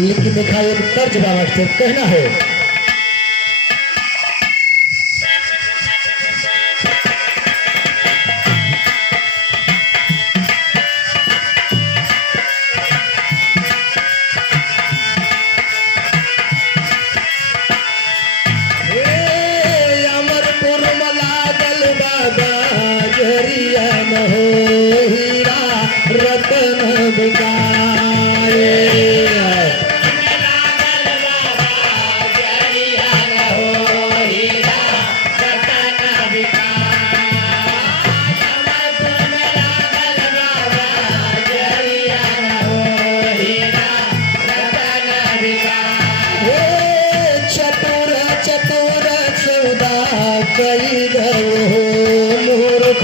लेकिन देखा एक तर्ज बाबा से कहना है रतन बिकाए चतुर चतुर सौदा कई गयो मूर्ख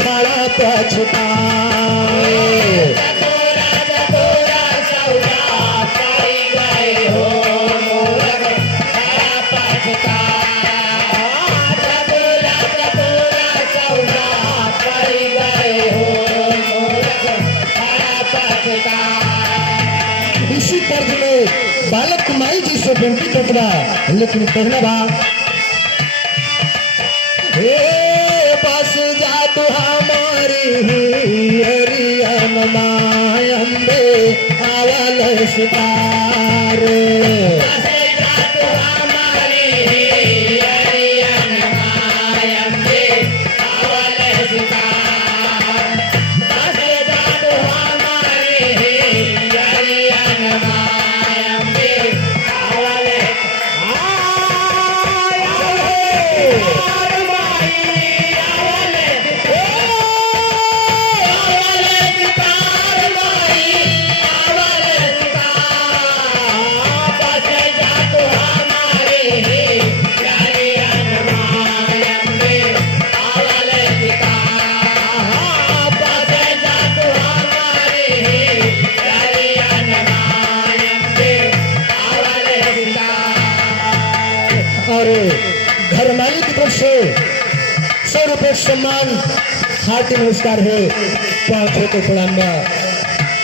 खड़ा पछताए इसी तर्ज में बालक कुमारी जी से विनती करता लेकिन कहना बा हे बस जा तू हमारी हरियन मायंबे आवल सितार और घर मालिक की तरफ से 100 रुपये सम्मान हार्दिक नमस्कार है पांच छोटे प्रणाम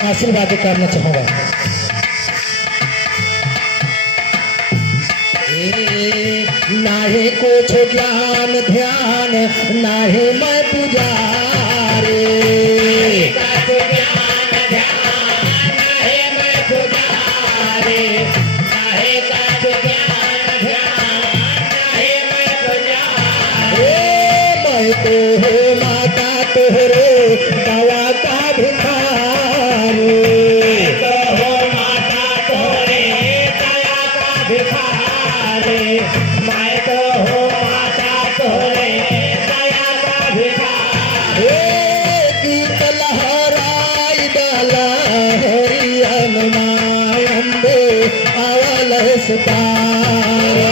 आशीर्वाद करना चाहूंगा। नाहे कुछ ज्ञान ध्यान नाहे मैं पुजारी तो हो माता तोहरे दवा का भिखारी तो हो माता तोहरे दया का भिखारी मैं तो हो माता तोहरे दया का भिखारी गीत लहराई डाला हरियन मायंबे आवल सितारे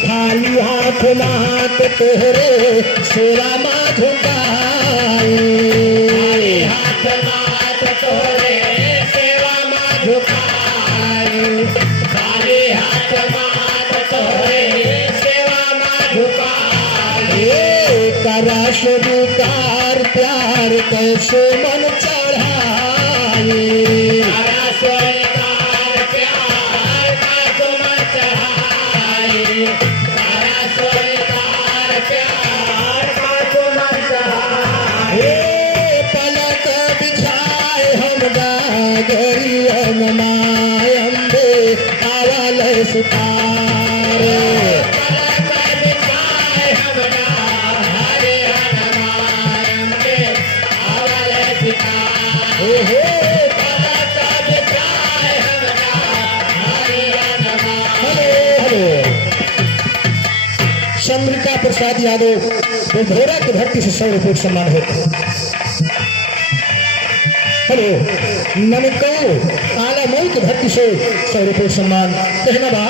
खाली हाथ नाथ तेरे सेवा माँ झुकाए हाथ नाथ तोरे सेवा माँ झुकाए खाली हाथ नाथ तोरे सेवा माँ झुकाए करा स्वीकार प्यार कैसे मन चढ़ाए करा स्वीकार प्यार कैसे मन चढ़ाए पलक बिछाए हम गरियन मायंबे आवल सितारे पलक बिछाए चंद्रिका प्रसाद यादव बुधोरा की धरती से 100 रुपये सम्मान है। हेलो नमको आला मऊ की धरती से 100 रुपये सम्मान। कहना बा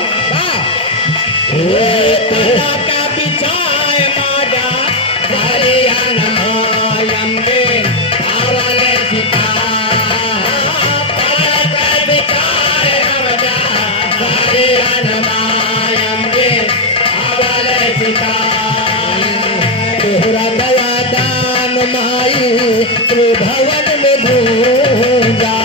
तोहरा दया दान माई त्रिभुवन में गूंजा।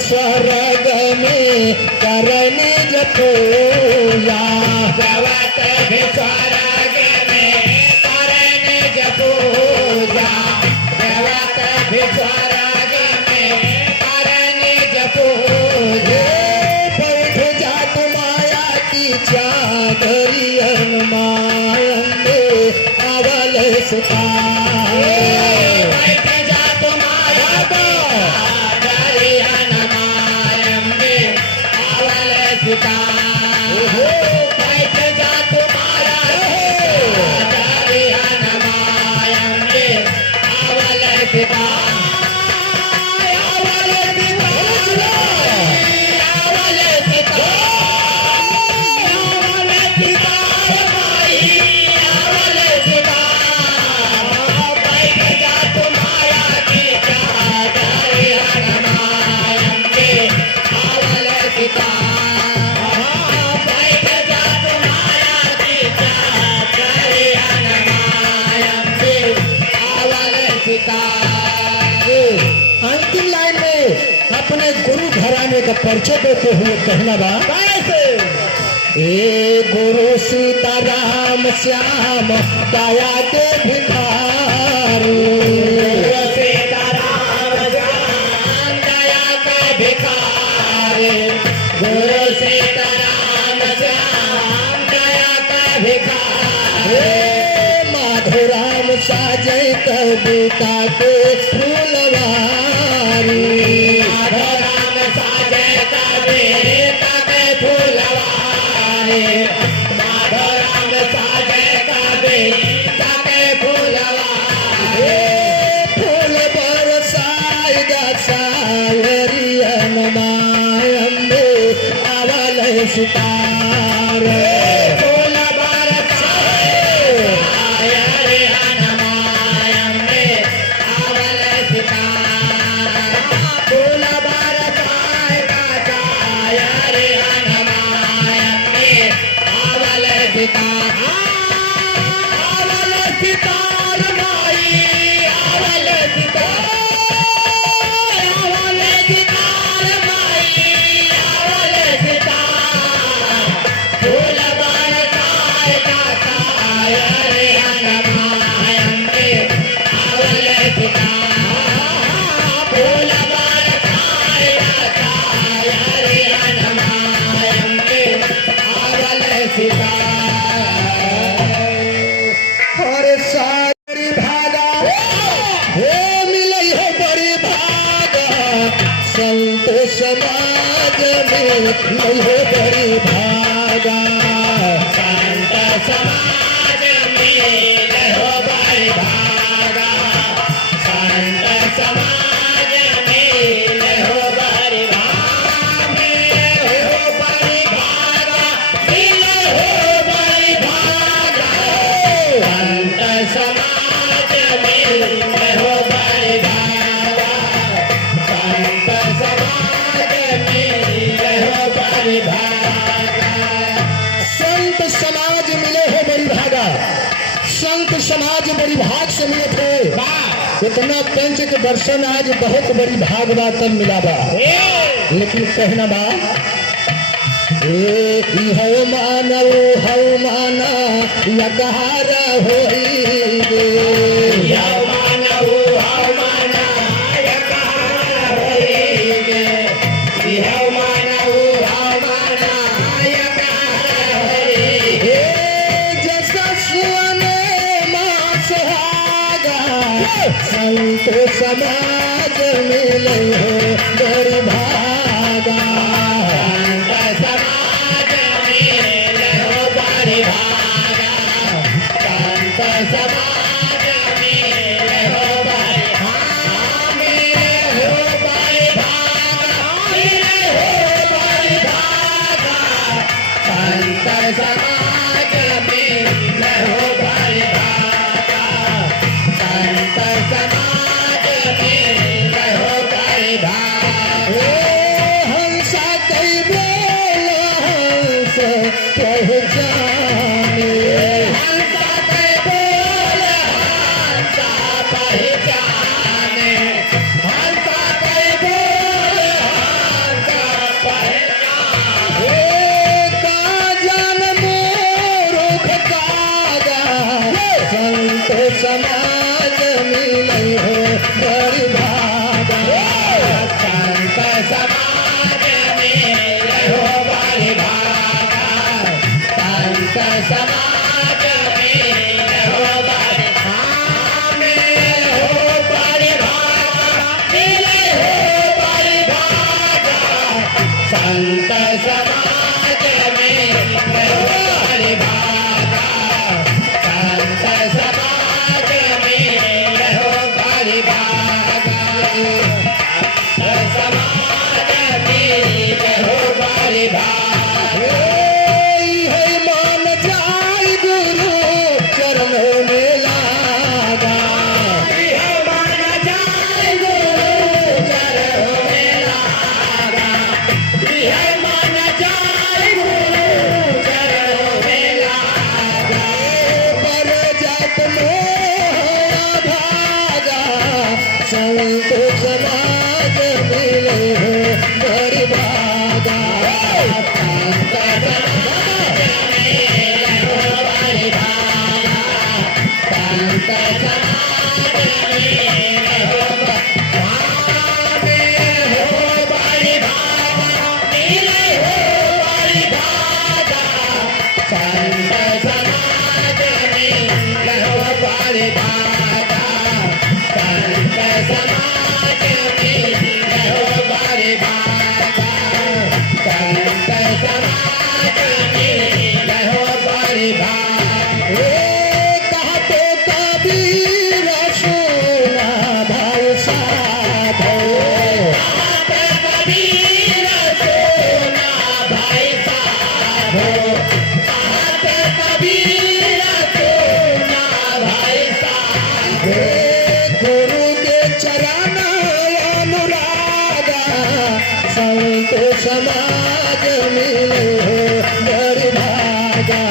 स्वर्ग में करनी जपूजा स्वर्ग में करनी जपूजा स्वर्ग में करनी जपूजा। बैठ जात माया की चादरियन मायन में अवल सुतारे। अंतिम लाइन में अपने गुरु घराने का परिचय देते हुए कहना बा ए गुरु सीताराम श्याम दया के भिखारी। सीताराम श्याम दया के भिखारी। गुरु सीताराम श्याम दया के भिखारी। माधुराम साजय कविता के फूलवारी। माधुराम साजय कविता के फूलवारी। माधुराम साजय कविता के फूलवारी। फूल बरसाई दसायरियन मायन में अवल सितारे। समाज में नहीं हो बड़ी भागा। संत समाज में नहीं हो बड़ी भागा। संत समाज में नहीं हो बड़ी भागा। हो बड़ी भागा नहीं हो बड़ी भागा। संत समाज में नहीं हो बड़ी भागा। संत समाज संत समाज मिले हो बड़ी भागा। संत समाज बड़ी भाग से मिले थे। इतना पंच के दर्शन आज बहुत बड़ी भाग बा तब मिला बा। लेकिन कहना बा हो मानव हो माना यकहारा होई जैसा सुने माँ सुहा संत समाज मिले हो बड़ी भागा। संत समाज मिले हो बड़ी भागा। संत समाज मिले हो बड़ी भागा। मिले हो बड़ी भागा। मिले हो बड़ी भागा। संत समाज मिले हो बड़ी भागा। संत समाज मिले हो बड़ी भागा। हंसा कई बोलो हंस पहचाने। हंसा कई बोलो हंसा पहचाने। हंसा कई बोलो हंसा पहचाने। काजल मूर्ख कागा। संत समाज मिले हो बड़ी भागा। संत समाज मिले हो बड़ी भागा। संत समाज मिले हो बड़ी भागा। मिले हो बड़ी भागा। मिले हो बड़ी भागा। संत समाज मिले हो बड़ी भागा। संत समाज मिले हो बड़ी भागा। संत समाज मिले हो बड़ी भागा। है मान जाय गुरु चरणों में लागा। है मान जाय गुरु चरणों में लागा। है मान जाय गुरु चरणों में लागा। पर जात मोह भागा। संत समाज मिले हो बड़ी भागा। संत समाज मिले हो बड़ी भागा। संत समाज मिले हो बड़ी भागा। मिले हो बड़ी भागा। संत समाज मिले हो बड़ी भागा। संत समाज मिले हो बड़ी भागा। संत समाज मिले हो बड़ी भागा। कहते कबीर सुना भाई साधो। कहते कबीर सुना भाई साधो। कहते कबीर सुना भाई साधो। गुरु के चरण अनुरागा। संत समाज मिले हो बड़ी भागा।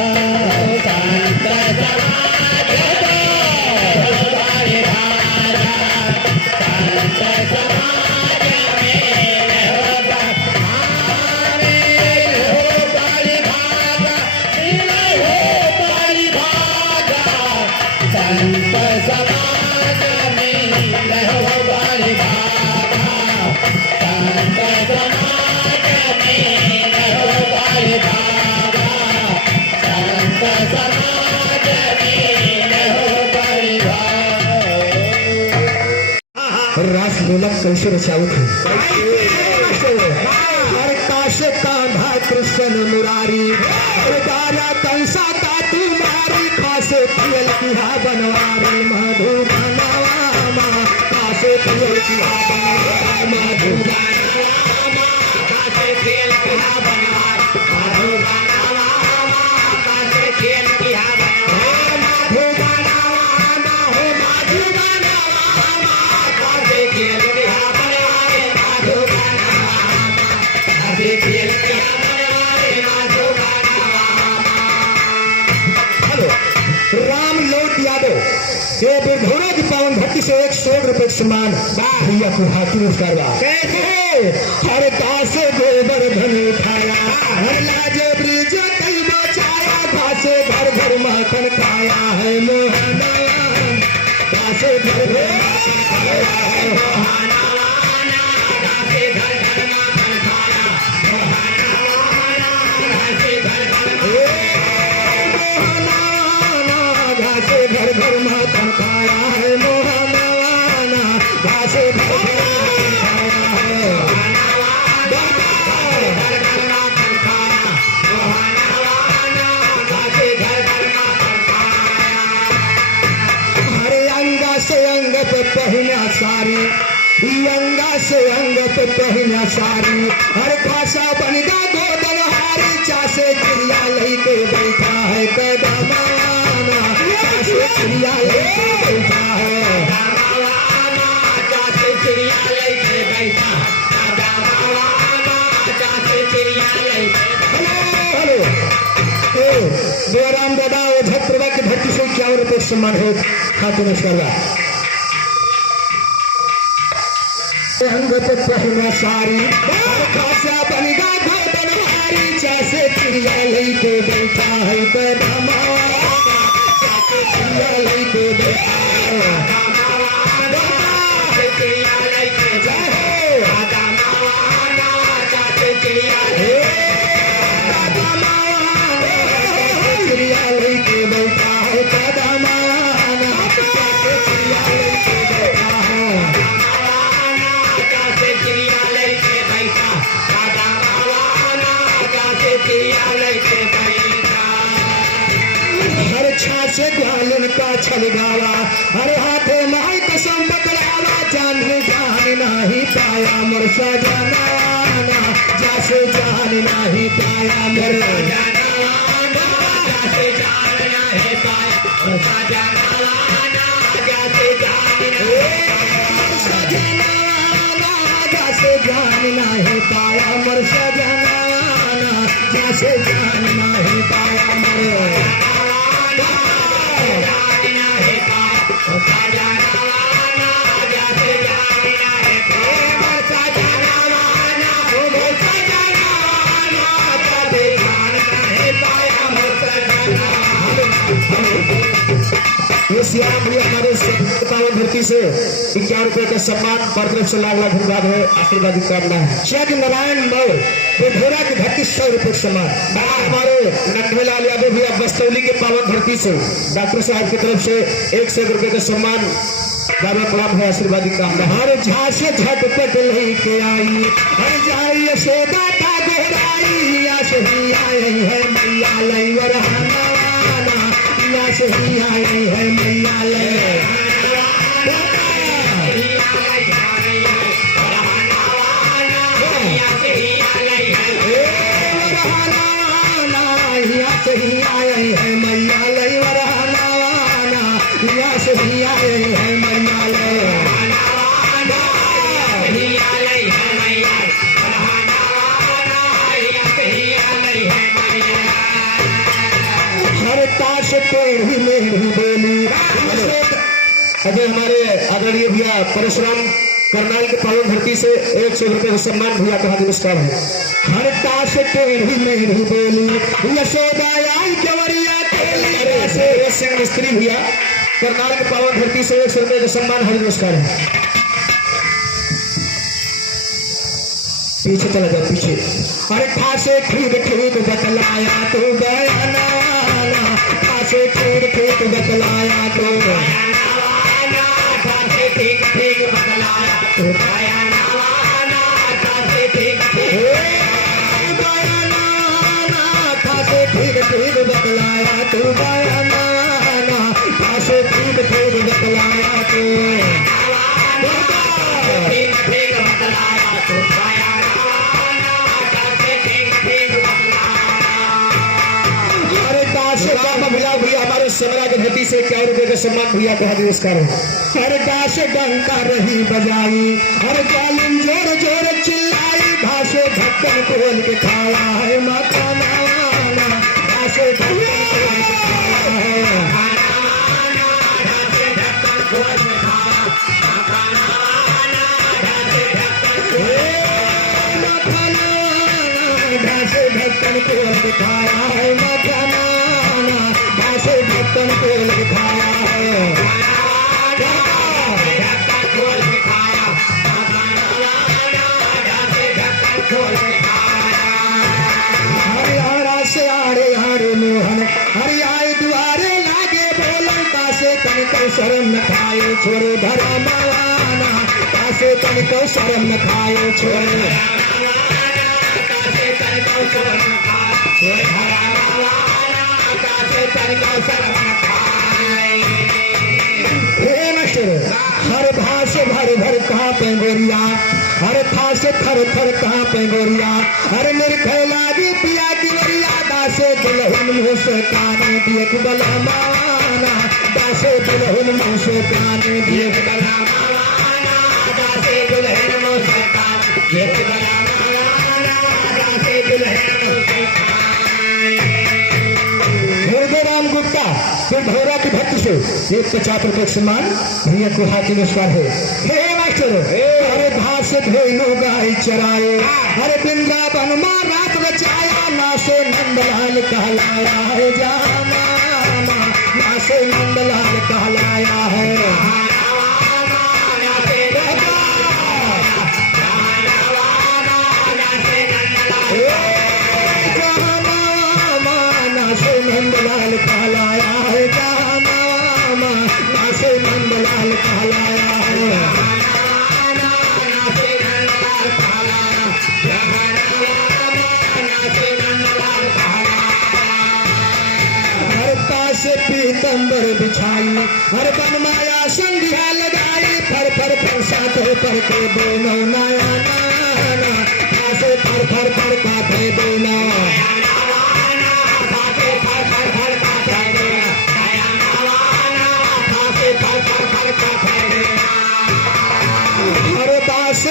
संत समाज मिले हो बड़ी भागा। संत समाज मिले हो बड़ी भागा। मिले हो बड़ी भागा। संत समाज मिले हो बड़ी भागा। संत समाज मिले हो बड़ी भागा। संत समाज मिले हो बड़ी भागा। रास ढोलक कैसे रचावत है। हर काशे कान्हा कृष्ण मुरारी। गारा कंसा का तुम्हारी। खासे पियल किहा बनवारी। मधु बनवामा। खासे पियल किहा बनवारी। मधु बनवामा। खासे पियल किहा बनवारी। मधु बनवामा। खासे पियल किहा बनवारी। मधु बनवामा हो मधु बनवामा। खासे पियल किहा बनवारी। मधु बनवामा। खासे पियल किहा बनवारी। मधु बनवामा। हेलो राम लोट यादव ये बिरधोरा की पावन भक्ति से 100 रुपए सम्मान भैया को हाथी पुरस्कार हर दास गोबर धन उठाया। हर लाज ब्रिज कई बचाया। दासे घर घर माखन खाया है मोहना। दासे घर घर माखन खाया है मोहना। दासे घर घर माखन खाया मोहना। दासे घर घर मोहना। दासे घर घर माखन खाया है मोहना। पे पहिना सारी, अंगा से अंग पे पहिना सारी, हर भाषा बनिगा गोदनहारी, चासे चिड़िया लेके बैठा है कदमाना, चासे चिड़िया लेके बैठा है, चासे चिड़िया लेके बैठा, चासे चिड़िया लेके। हेलो देवराम दादा ओझा प्रभा की धरती से 51 रुपये सम्मान है खाते में करवा। अंग पे पहिना सारी, खासा बनिगा गोदनहारी, चासे चिड़िया लेके बैठा है कदमाना, चासे चिड़िया लेके बैठा है, चासे चिड़िया लेके जाओ, चासे चिड़िया चिड़िया लेके बैठा है कदमाना, चासे चिड़िया लेके बैठा है, चासे चिड़िया लेके बैठा, चासे चिड़िया लेके बैठा। हर छाछे ग्वालन का छलगावा, हर हाथे माई कसम पकड़ावा, जान नहीं पाया मोर सजनाना, जैसे जान नहीं पाया मोर सजनाना, जैसे जान नहीं पाया मोर सजनाना, जैसे जान नहीं पाया मोर सजनाना, जैसे जान नहीं पाया मोर ये सियाम भैया हमारे पावन धरती से 51 रुपए का सम्मान पर तरफ से लाख लाख धन्यवाद है, आशीर्वाद की कामना है। शेख नारायण मौर्य बुधेरा की धरती 100 रुपए सम्मान। हमारे नंदलाल यादव भैया बस्तौली के पावन धरती से डॉक्टर साहब की तरफ से 100 रुपए का सम्मान, बाबा प्रणाम है, आशीर्वाद की कामना। हर झांसे झटपट लेके आई, हर जाई यशोदा का गोराई, या सही आई है मैया लईवर हमारा, या सही आई है मैया लईवर सही आए है मैया लईवर हमारा, या सही आए है मैया हर ताश टेढ़ी मेढ़ी बोली। अजय हमारे आदरणीय भैया परशुराम करनाल के पावन धरती से 100 रुपए का सम्मान भैया कहा नमस्कार है। हर ताश टेढ़ी मेढ़ी बोली, यशोदा आई केवरिया केली, ऐसे मिस्त्री भैया करनाल के पावन धरती से 100 रुपए का सम्मान हरि नमस्कार है। पीछे चला जाओ पीछे। अरे ठासे ठीक ठीक बतलाया तो बयाना, ठासे ठीक ठीक बतलाया तो बयाना, ठासे ठीक ठीक बतलाया तो बयाना, ठासे ठीक ठीक बयाना, ठासे ठीक ठीक बतलाया तो बयाना, ठासे ठीक ठीक बतलाया तो ठीक ठीक बतलाया तो भैया हमारे समरा की धरती से 51 रुपए का सम्मान भैया को नमस्कार है। हर दास डंका रही बजाई, हर जालिम जोर जोर चिल्लाई, घासो ढक्कन खोल के खाया है मखाना, घासो ढक्कन खोल के खाया है ढक्कन खोल के खाया घासो ढक्कन खोल के खाया है मखाना, घासो ढक्कन खोल के खाया है, ढक्कन खोल के खाया, खोल के खाया। हरियाणा से आड़े आड़े मोहन, हरियाए द्वारे लागे बोलन, कासे तनिको शर्म न खाए छोरे धर्मवाना, कासे तनिको शर्म न खाए छोरे, कासे तनिको शर्म न खाए छोरे धर्मवाना, कासे तनिको शर्म न खाए। हे मास्टर हर अरे भास भर भर कहाँ पे गोरिया, अरे थास थर थर कहाँ पे गोरिया, अरे निर्भय लागी पिया की वरिया, दासे दुल्हन मुँह से काने दिए बला माना, दासे दुल्हन मुँह से काने दिए बला माना, दासे दुल्हन मुँह से काने दिए बला माना, दासे दुल्हन मुँह से काने। राम गुप्ता फिर भैरा की भक्ति से 150 रुपये सम्मान भैया को हाथी नमस्कार है। हे मास्टर, अरे घास धेनु गाय चराए, अरे वृंदावन में रात बचाया, ना से नंदलाल कहलाया है जाना, ना से नंदलाल कहलाया है। नंदलाल कहलाया है जाना, नासे नंदलाल कहलाया है। हरता से पीतंबर बिछाई, हर बनमाया संध्या लगाई, फर फर फरसात हो पर के दोनों नया नाना, से फर फर फर का थे दोनों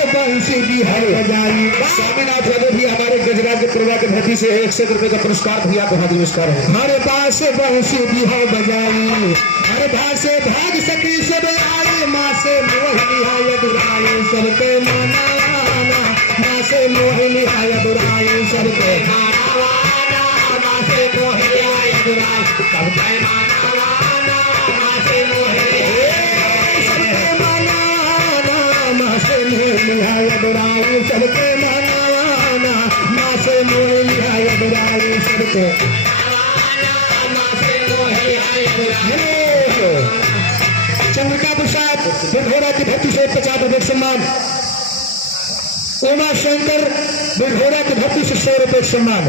बंसी भी हर बजाई। स्वामीनाथ यादव भी हमारे गजराज के पूर्वा के धरती से 100 रुपए का पुरस्कार भैया को हाथ नमस्कार है। हर पास बंसी भी हर बजाई, हर भाषे भाग सकी सब आए, माँ से मोहिनी है दुराई सबके मनाना, माँ से मोहिनी है दुराई सबके मनाना, माँ से मोहिनी है दुराई सबके मनाना, माँ से मोहिनी दुराई सबके मनाना, माँ से मोहिनी है दुराई सबके। चंद्रिका प्रसाद बिरघोरा की भक्ति से 50 रुपये सम्मान। उमा शंकर बिरघोरा की भक्ति से 100 रुपये सम्मान।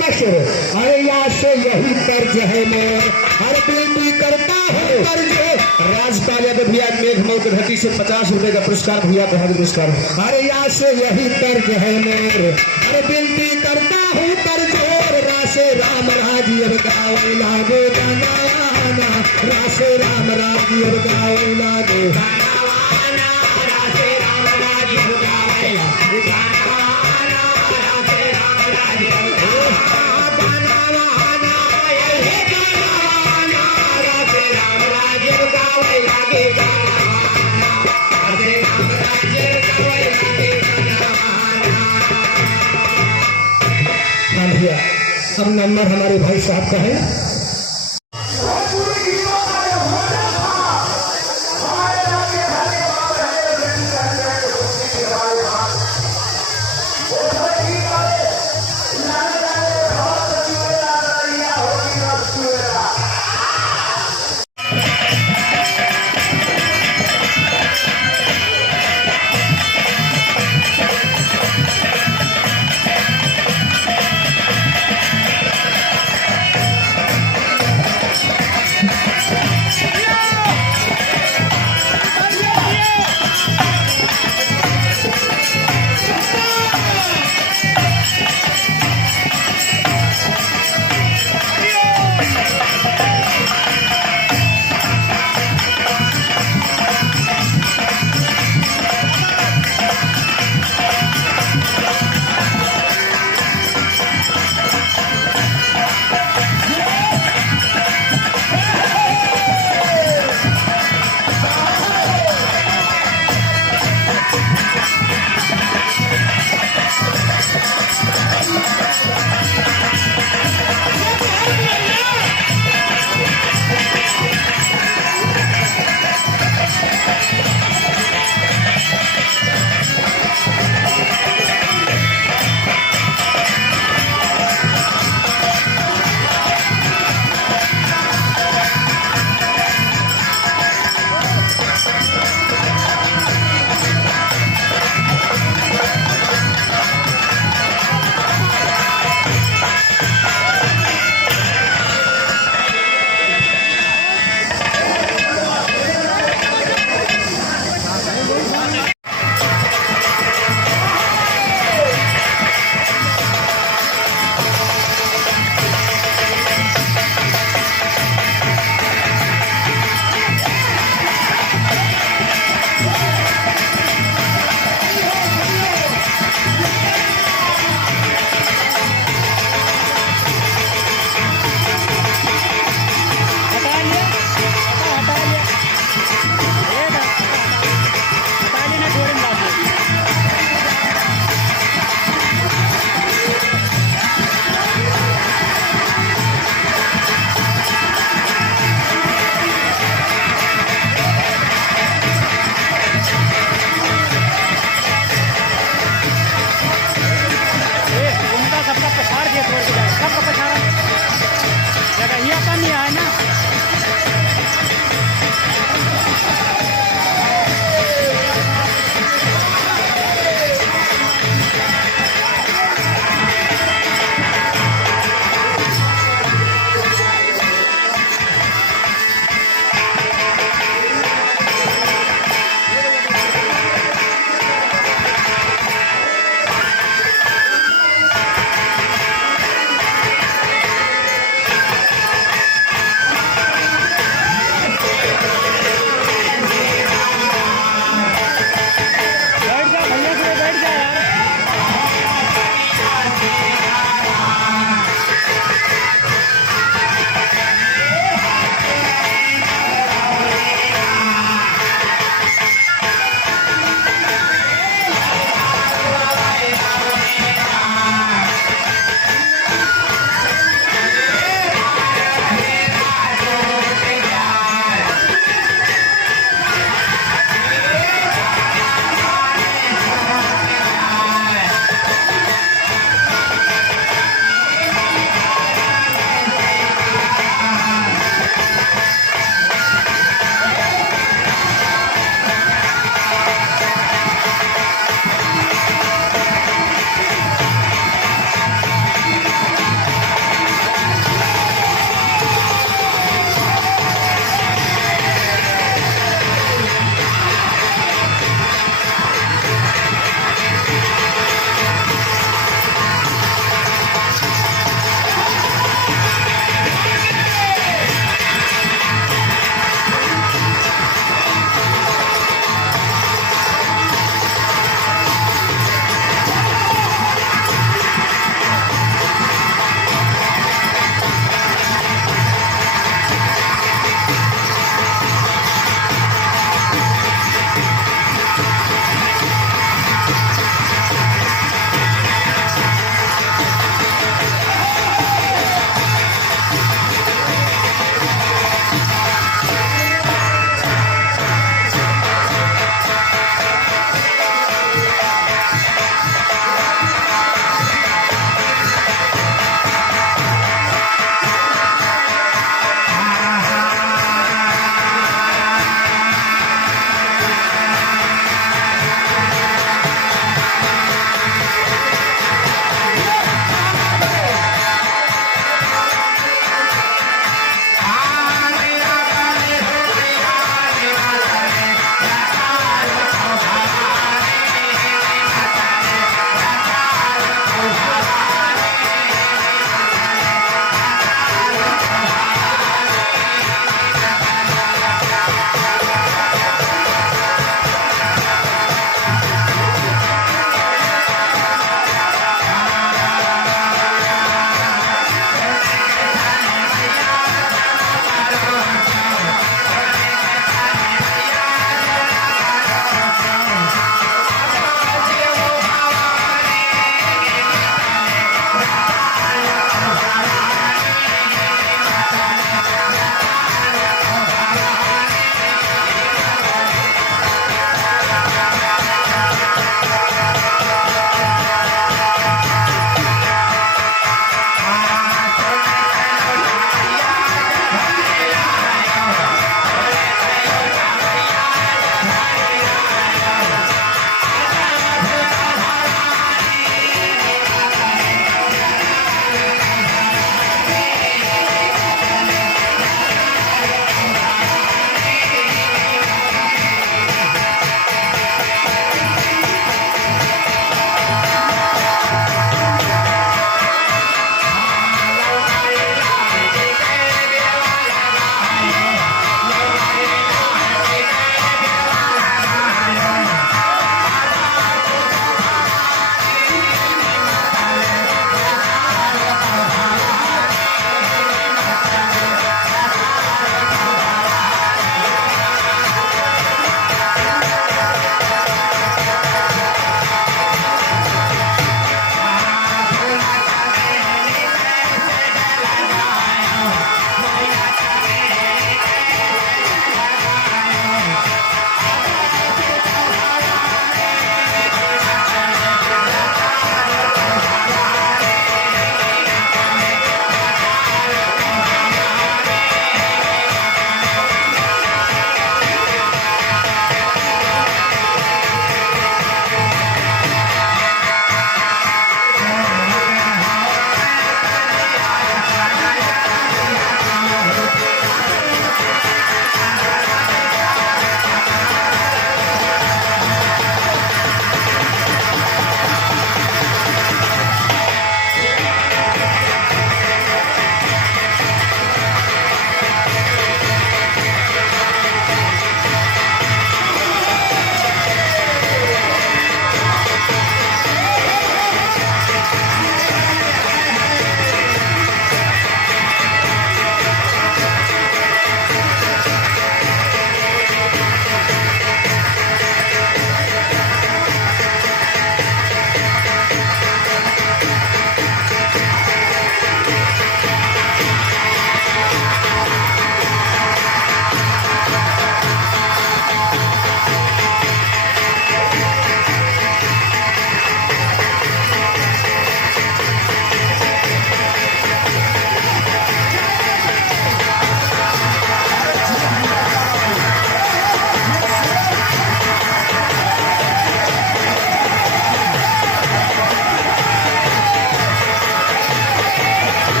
मास्टर, अरे यहाँ से यही कर्ज है मेर, हर बिल्टी करता हूँ कर्ज। राजपाल यादव भैया मेघमऊ की धरती से 50 रुपए का पुरस्कार भैया को हार्दिक पुरस्कार। अरे यहाँ से यही कर्ज है मेर, अरे बिल्टी करता हूँ कर्ज। रासे राम राजी अब गाओ लागो गाना, रासे राम राजी अब गाओ लागो गाना, रासे राम राजी अब गाओ लागो गाना, रासे राम राजी अब गाओ गाना, ये गाना, रासे राम राजी अब गाओ लागे गाना, रासे राम राजी अब गाओ लागे गाना। अब नंबर हमारे भाई साहब का है।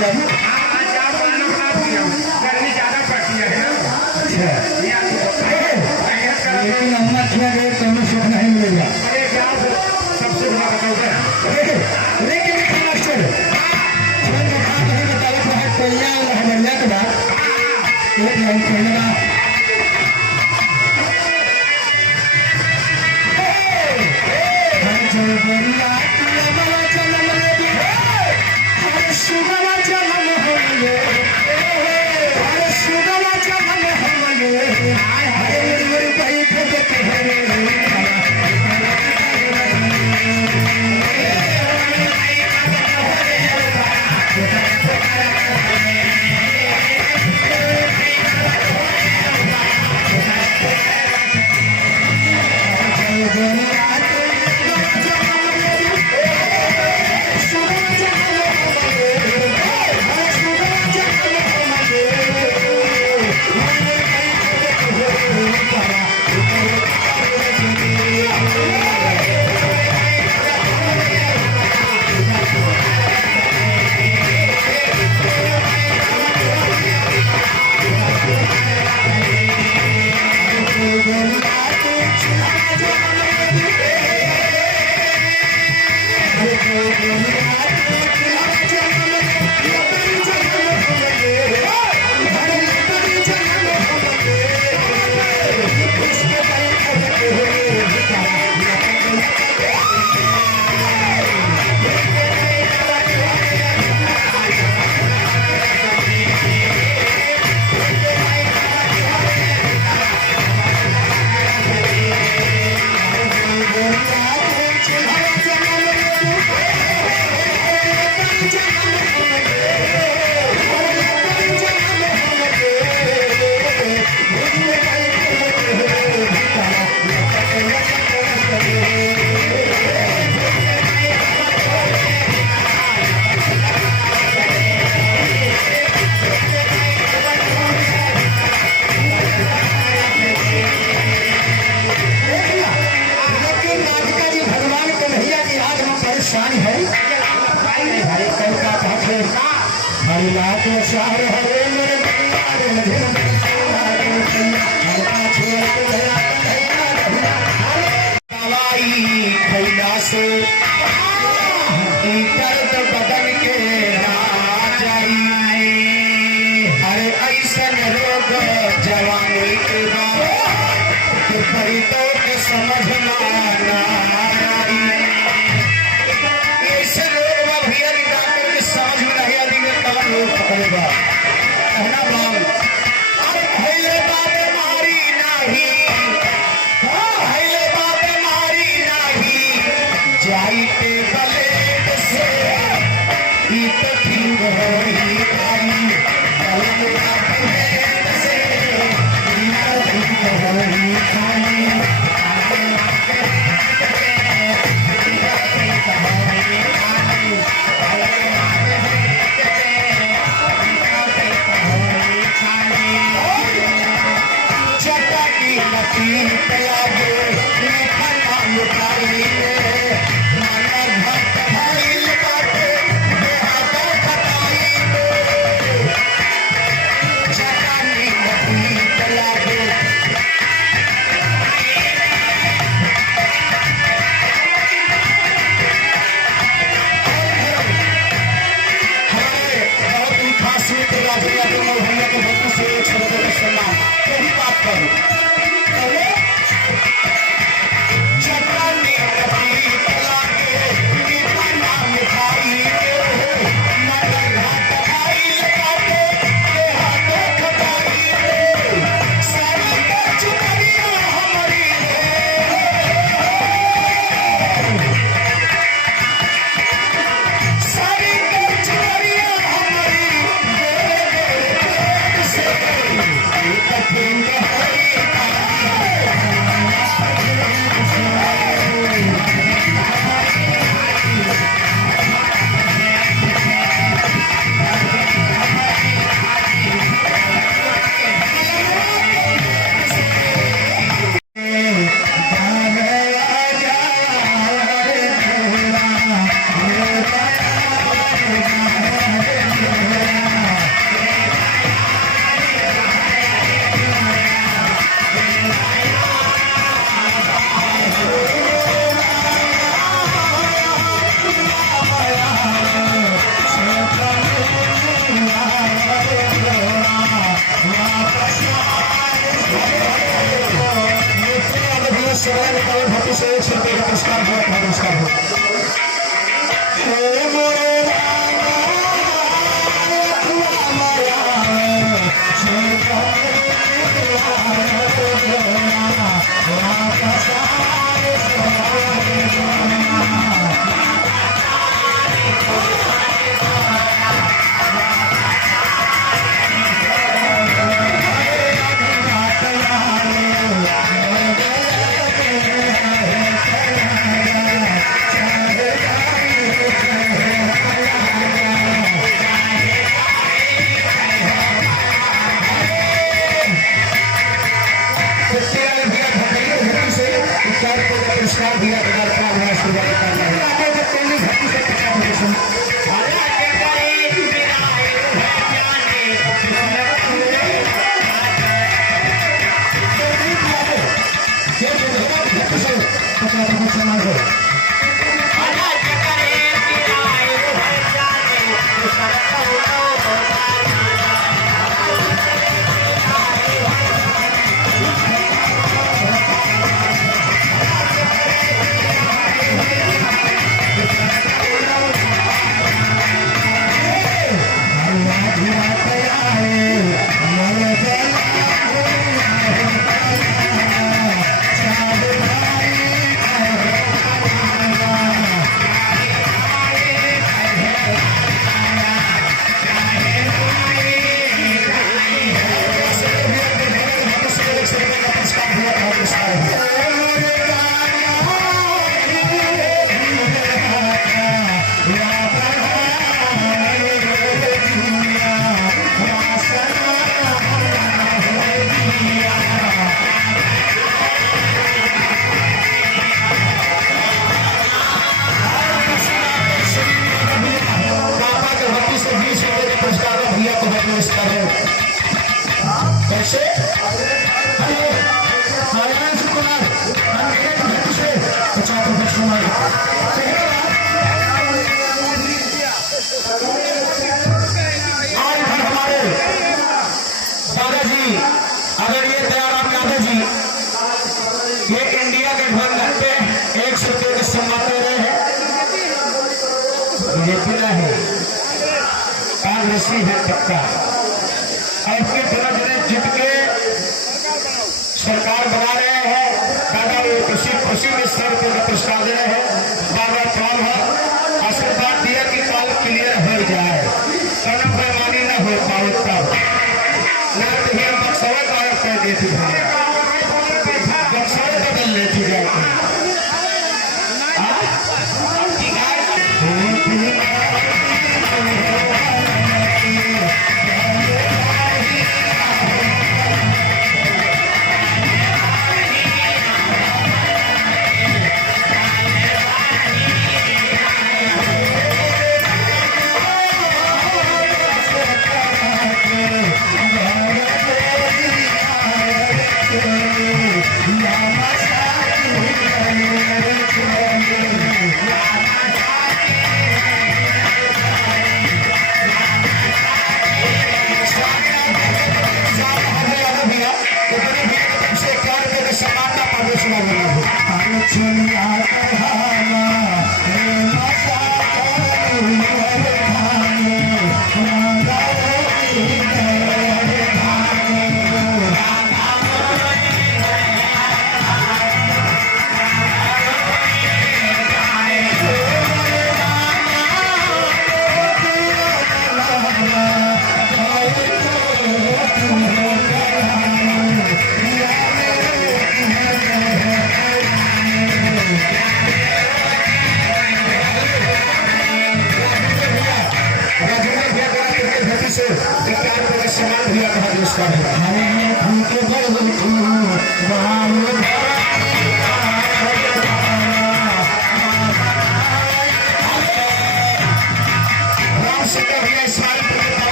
गर्मी ज्यादा पड़ती है ना। लेकिन अम्मा किया गया तो सुख नहीं मिलेगा। अरे क्या सबसे बड़ा बताओ लेकिन अक्सर नहीं बताया तो है कोयला हमारे के बाद एक लाइन कहना से दर्द बदन के राजाई अरे ऐसन रोग जवानी के बाद परितों के समझ ऐसे लोग भैया डॉक्टर के समझ में नहीं आदि में तब लोग पकड़ेगा कहना बाम अरे पहले बात मारी नहीं जाइते बलेट से इत ठीक होई आई बलेट से इत ठीक होई आई चटकी लती तलागे खाना लुटाई मन भक्त भइल बाटे देहा तो खटाई है कैसे हेलो नारायण कुमार हम एक घंटे से 50 समय आज हमारे दादाजी आदरणीय दयाराम यादव जी ये इंडिया गठबंधन पे 100 रुपये के सम्मान दे रहे हैं। बीजेपी ना है कांग्रेसी है पक्का आपके दिनों दिन जीत के सरकार बना रहे हैं। दादा वो खुशी में 100 रुपये का पुरस्कार दे रहे हैं। बाबा प्रणाम है आशीर्वाद दिया कि कल क्लियर हो जाए कल बेमानी न हो पाए तब ना तो ये बक्सवा गायब कर देती है बक्सवा बदल लेती जाती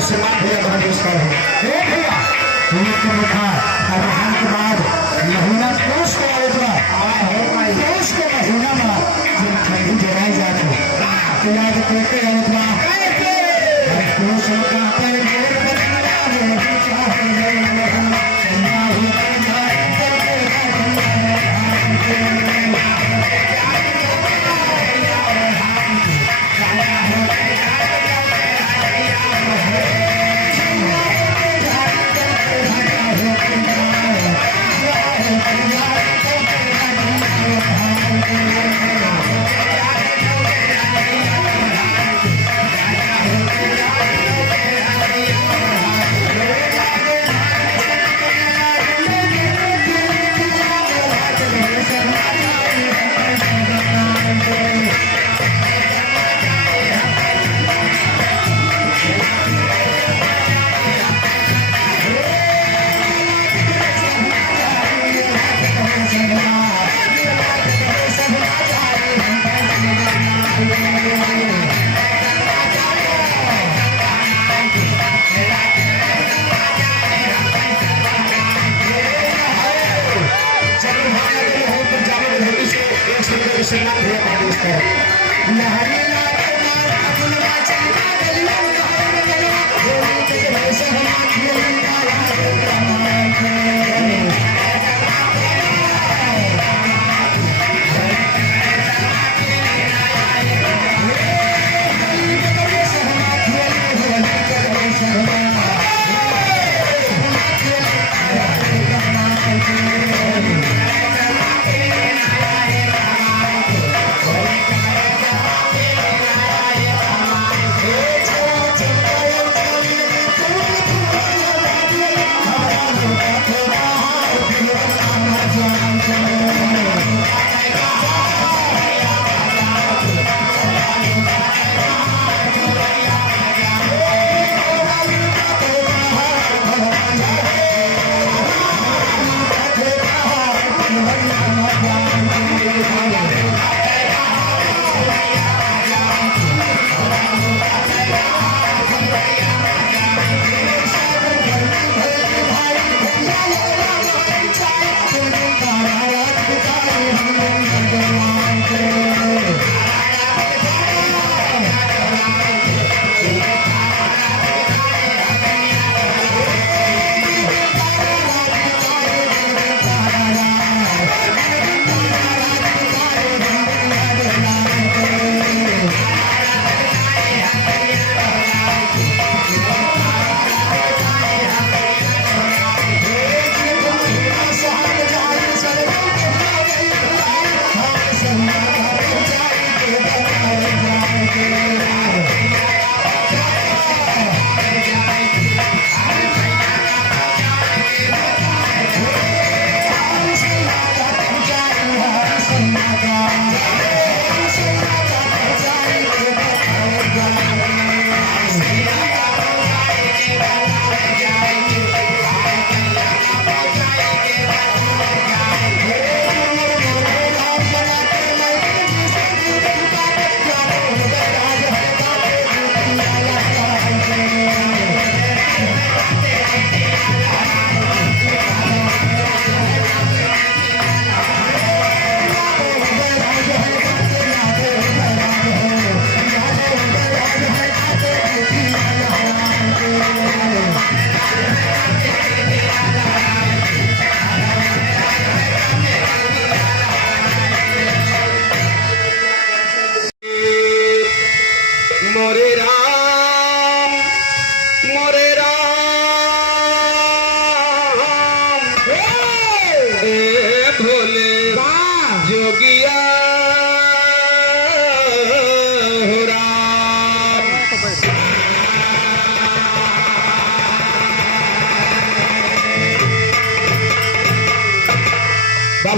सम्मान भैया बहुत पुरस्कार हो भैया के देखा अभियान के बाद महीना पुरुष को आएगा पुरुष के महीना में जब ठंडी जलाई जाती तो याद करते आएगा पुरुष का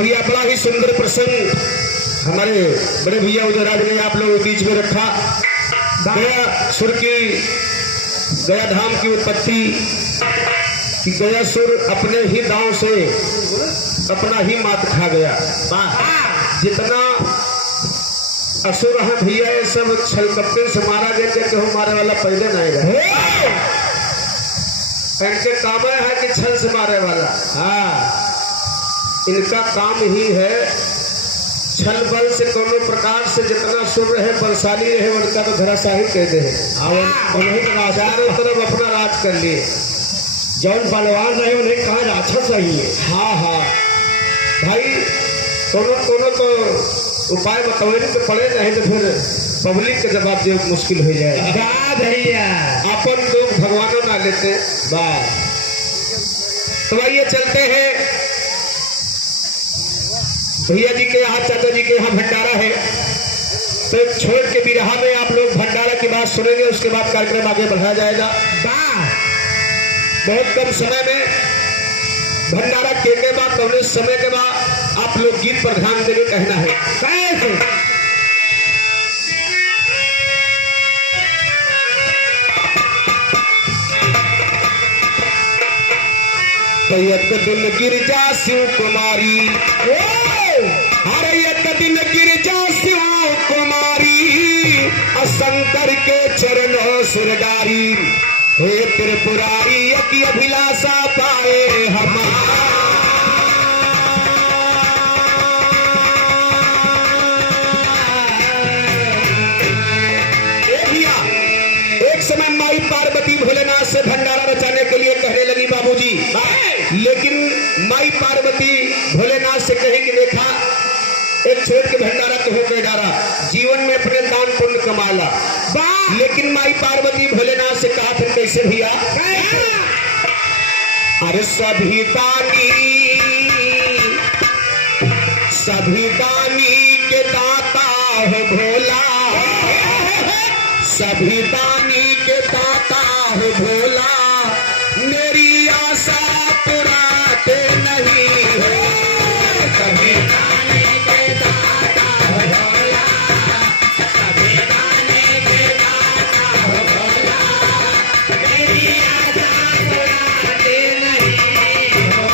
भैया बड़ा ही सुंदर प्रसंग हमारे बड़े भैया उदयराज ने आप लोगों के बीच में रखा। गया सुर की, गया धाम की उत्पत्ति कि गया सुर अपने ही दांव से अपना ही मात खा गया। जितना असुर है भैया ये सब छलकप्पे से मारा गया कि हमारे वाला पहले नहीं रहे। इनके काम है कि छल से मारे वाला। हाँ, इनका काम ही है छल बल से कोनो प्रकार से जितना सुर रहे बलशाली रहे उनका तो धराशाही कह दे। उन्हें चारों तरफ अपना राज कर लिए। जौन बलवान रहे उन्हें कहा राक्षस सही है। हाँ हाँ भाई, कोनो तो उपाय बताने तो पड़े, नहीं तो फिर पब्लिक के जवाब दे मुश्किल हो जाए। भैया अपन लोग भगवानों ना लेते बात। तो आइए चलते हैं भैया जी के यहाँ, चाचा जी के यहाँ भंडारा है। तो एक छोड़ के बिरहा में आप लोग भंडारा की बात सुनेंगे, उसके बाद कार्यक्रम आगे बढ़ाया जाएगा। बहुत कम समय में भंडारा के बाद कौने समय के बाद आप लोग गीत पर ध्यान देने कहना है। कैसे एक दिन गिरजा शिव कुमारी, हर एक दिन गिरजा शिव कुमारी, शंकर के चरणों सुरगारी, हे त्रिपुरारी की अभिलाषा पाए हमारा। एक समय माई पार्वती भोलेनाथ से भंडारा रचाने के लिए कहने लगी बाबूजी, लेकिन माई पार्वती भोलेनाथ से कहे कि देखा एक छोड़ के भंडारा तो हो गए डारा, जीवन में अपने दान पुण्य कमाला। लेकिन माई पार्वती भोलेनाथ से कहा फिर कैसे भैया? अरे सभी दानी के दाता हो भोला, सभी दानी के दाता हो भोला, मेरी आशा पुराते नहीं हो। सभी दानी के दाता हो भोला, सभी दानी के दाता हो भोला, मेरी आशा पुराते नहीं हो।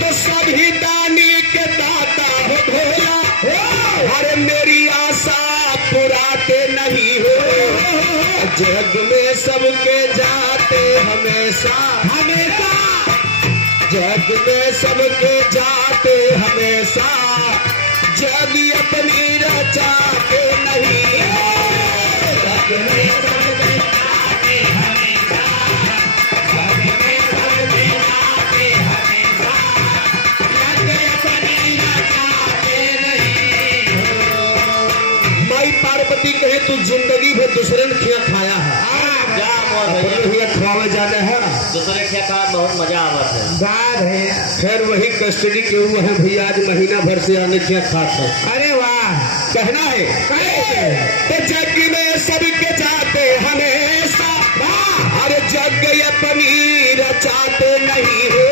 तो सभी दानी के दाता हो भोला, अरे मेरी आशा पुराते नहीं हो। जग में सबके जाते हमेशा हमेशा, जग में सबके जाते हमेशा, जग अपनी रचाते नहीं। जग में सबके जाते हमेशा, जग में सबके जाते हमेशा, जग अपनी रचाते नहीं। माई पार्वती कहे तू जिंदगी भर दूसरे ने खिया खाया है, खवावे जाना है दूसरे के साथ बहुत मजा आवत है। बात है फिर वही कस्टडी के हुए हैं भैया, आज महीना भर से आने क्या खाता। अरे वाह, कहना है तो जग में सबके जाते हमेशा, अरे जग अपनी रचाते नहीं हो।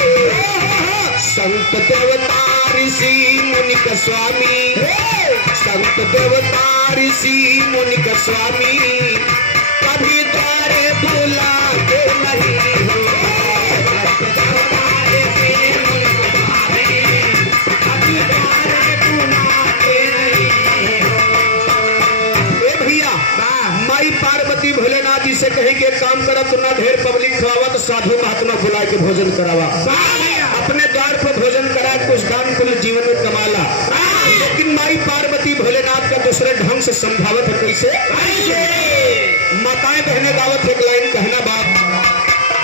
संत देवता ऋषि मुनि का स्वामी, संत देवता ऋषि मुनि का स्वामी, कभी द्वारे बुलाते नहीं हो। भैया माई पार्वती भोलेनाथ जी से कहे कि काम करा, तो ना ढेर पब्लिक खवावा, तो साधु महात्मा बुला के भोजन करावा, अपने द्वार पर भोजन करा, कुछ दान पुण्य जीवन में कमाला। लेकिन माई पार्वती भोलेनाथ का दूसरे ढंग से समझावत है। कैसे? माताएं बहने दावत एक लाइन कहना बाप,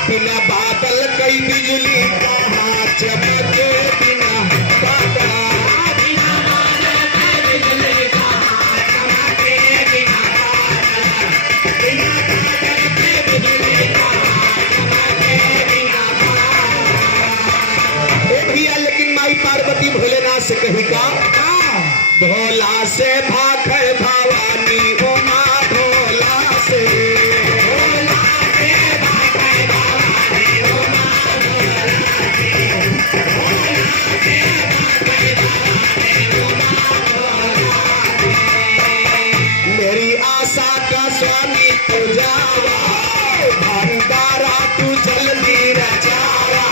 बिना बादल कई बिजली कहाँ चमके, बिना बादल भैया। लेकिन माई पार्वती भोलेनाथ से कही का, भोला से भाखे भवानी उमा, भोला से भाखे भवानी उमा, भोला से तू जल्दी रचाया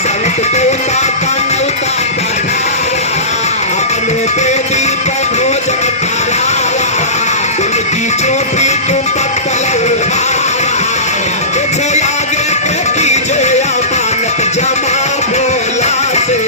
संत तोता का नौता बढ़ाया अपने बेदी पर भोजन कराया उनकी चोटी तुम पत्तल उठाया तुझे आगे के कीजे अमानत जमा भोला से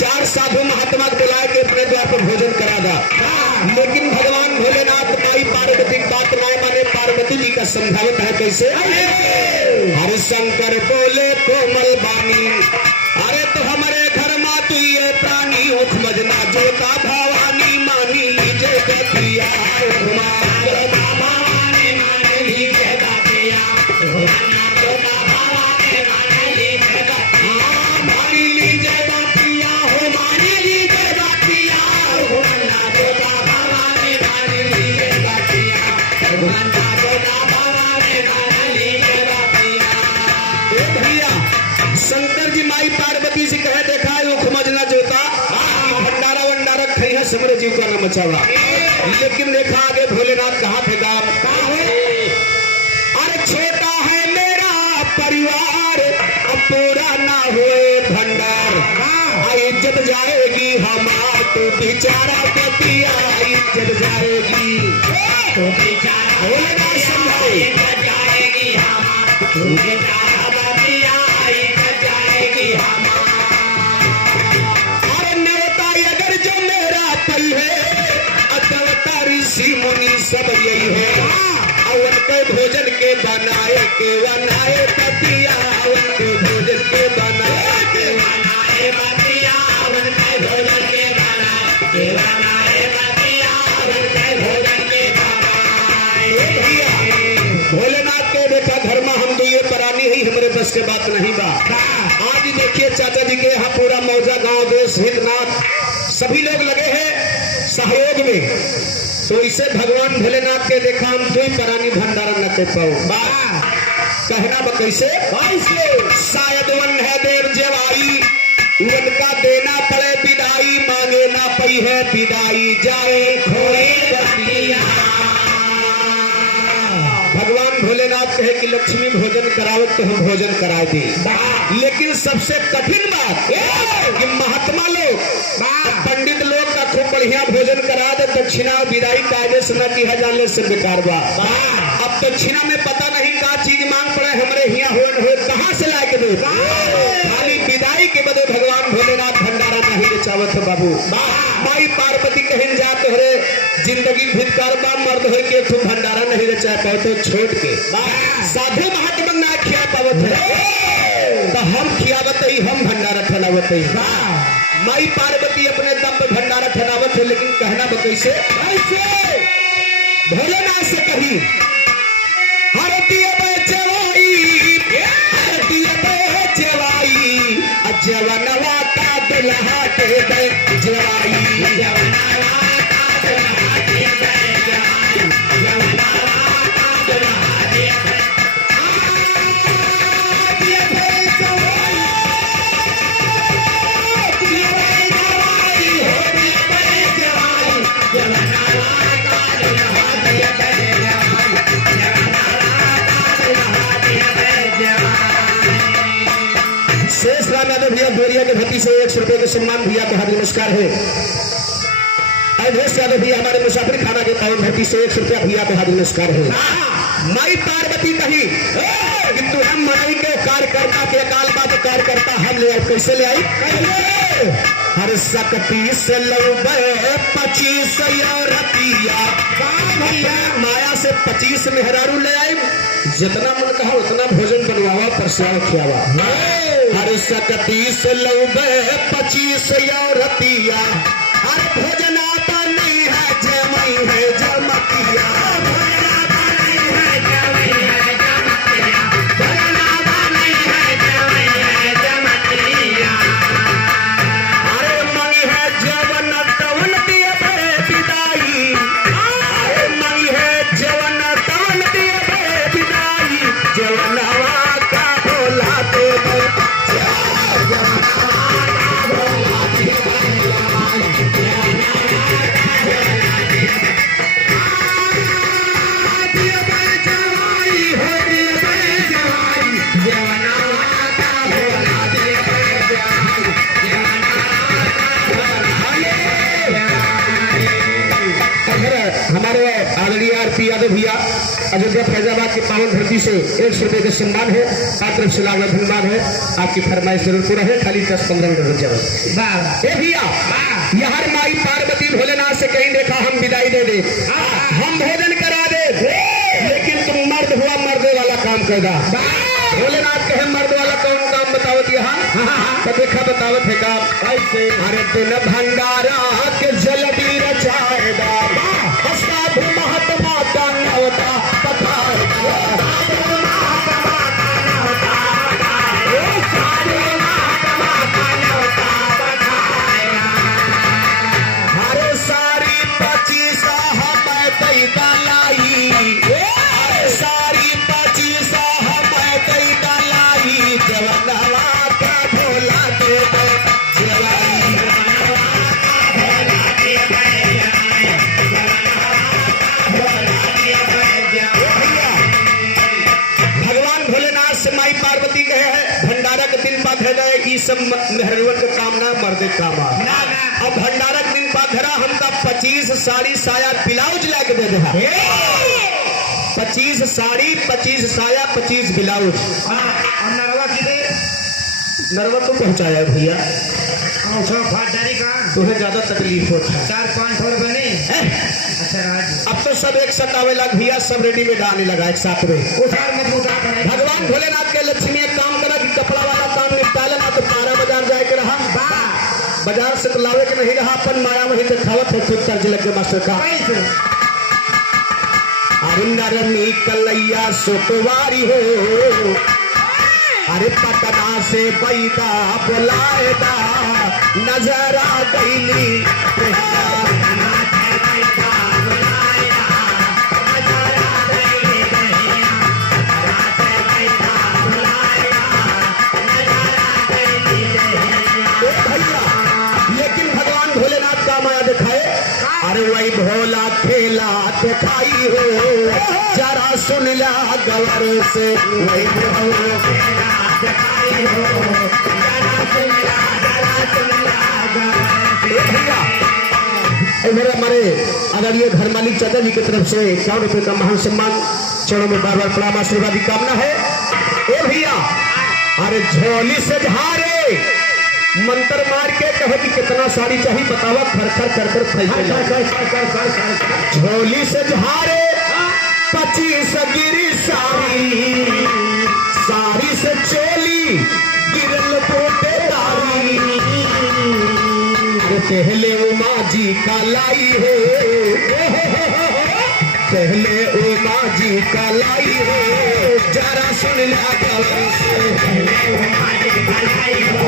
चार साधु महात्मा को बुलाए के अपने द्वार पर भोजन करा दा लेकिन भगवान भोलेनाथ माई पार्वती बात ना माने पार्वती जी का समझावत है कैसे हरि शंकर बोले कोमल बानी अरे तो हमारे घर माँ तू ये प्राणी उख मजना जोता भवानी मानी लीजे गतिया शंकर जी माई पार्वती से कहे देखा उखमजना जोता भंडारा वंडारा खई है समर जीव का न मचावा लेकिन देखा आगे भोलेनाथ कहाँ थे गाँव अरे छोटा है मेरा परिवार अब पूरा ना हुए भंडार इज्जत जाएगी हमार तो बेचारा बतिया इज्जत जाएगी भोलेनाथ समझाए इज्जत जाएगी हमार तो बेचारा बतिया अरे नेता अगर जो मेरा पई है अतवता ऋषि मुनि सब यही है अवन के भोजन के बनाए पतिया अवन के भोजन के बनाए पतिया अवन के भोजन के बनाए पतिया अवन के भोजन के बनाए भोलेनाथ के देखा घर में हम तो ये परानी ही हमारे बस के बात नहीं बा आज देखिए चाचा जी के यहाँ पूरा मौजा गांव देश हितनाथ सभी लोग लगे हैं सहयोग में तो इसे भगवान भोलेनाथ के देखा हम कोई परानी भंडारा न कर पाओ कहना बा कैसे शायद वन है देव जवाई उनका देना पड़े विदाई मांगे ना पई है विदाई जाए खोए भगवान भोलेनाथ कहे कि लक्ष्मी भोजन करावत तो हम भोजन करा दी लेकिन सबसे कठिन बात कि महात्मा लोग पंडित लोग का खूब बढ़िया भोजन करा दे दक्षिणा विदाई कायदे से न किया जाने से बेकार बा अब दक्षिणा में पता नहीं का चीज मांग पड़े हमारे यहाँ हो कहाँ से ला के दे खाली विदाई के बदे भगवान भोलेनाथ भंडारा नहीं रचावत है बाबू माई पार्वती कहीं जा तोहरे जिंदगी भितकार बा मर्द हो के तू भंडारा नहीं रचा पाए तो छोड़ के साधु महात्मा ना खिया पावत है तो हम खियावत ही हम भंडारा ठलावत ही माई पार्वती अपने दम पे भंडारा ठलावत है लेकिन कहना बा कैसे भोलेनाथ से कही जवनवा का दुल्हा के दे जवाई शेष राम यादव भैया बोरिया के भट्टी से 100 रुपए के सम्मान भैया का हार्दिक नमस्कार है अवधेश यादव भैया हमारे मुसाफिर खाना के पावन भट्टी से 100 रुपया भैया का हार्दिक नमस्कार है माई पार्वती कही किंतु हम मनाई के कार्यकर्ता के अकाल बात कार्यकर्ता हम ले आए कैसे ले आई हर सकती से लौबे 25 रतिया माया से 25 मेहरारू ले आई जितना मन कहा उतना भोजन बनवावा परसाद खियावा हर सकती से लौबे 25 रतिया हर भोजन आता नहीं है जमई है जमतिया जवनवा बड़े भैया अयोध्या फैजाबाद की पावन धरती से 100 रुपये का सम्मान है, पात्र से लागत धन्यवाद है। आपकी फरमाइश जरूर पूरा है, खाली 10-15 मिनट रुक जाओ। भैया यहाँ माई पार्वती भोलेनाथ से कहीं देखा हम विदाई दे दे, हम भोजन करा दे, लेकिन तुम मर्द हुआ मर्दे वाला काम कर दा। भोलेनाथ कहे मर्द वाला कौन काम बतावत यहाँ तो देखा बतावत है का ऐसे। अरे दिन भंडारा के जल्दी रचाएगा, साधु महात्मा का न्योता अरे सारी 25 हम दैता लाई, सारी 25 हम दैता लाई, जवनवा का भोला दे दे भगवान भोलेनाथ से माई पार्वती कहे है भंडारा के दिन बाद है सब मेहरवन का काम ना मर्दे काम अब भंडारा के दिन बाद धरा हम तब 25 साड़ी साया ब्लाउज लाके दे दे 25 साड़ी 25 साया 25 ब्लाउज। और नरवा किधर? नरवा तो पहुंचाया भैया, फौजदारी का तुम्हें ज्यादा तकलीफ होता है। 400-500 रुपए नहीं। अच्छा राज अब तो सब एक साथ आवे लग भैया, सब रेडीमेड आने लगा एक साथ में। उधार मत उधार करे। भगवान भोलेनाथ के लक्ष्मी एक काम करा कि कपड़ा वाला काम निपटा लेना तो 12 बाजार जाए के रहा, बाजार से तो लावे के नहीं रहा, अपन माया वहीं से खावत है खुद कर्ज लग के मास्टर का। अरे नरमी कलैया सुखवारी हो, अरे पटना से बैदा बुलाएगा, नजर आ गईली लेकिन भगवान भोलेनाथ का माया दिखाए। अरे वही भोला खेला दिखाई हो, जरा सुन ला गवर से वही भोला खेला दिखाई हो, जरा सुन ला, जरा सुन ला गवर से। इधर हमारे आदरणीय घर मालिक चाचा जी की तरफ से 100 रुपये का महान सम्मान, चरणों में बार बार प्रणाम आशीर्वाद की कामना है। ए भैया अरे झोली से झारे मंत्र मार के कहे कि कितना साड़ी चाहिए बतावा, खर खर कर कर झोली से झारे 25 गिरी साड़ी, साड़ी से चोली गिरल पोटेदारी, पहले उमा जी का लाई हो, पहले उमा जी का लाई हो, जरा सुन ला गवर से पहले उमा जी का लाई हो,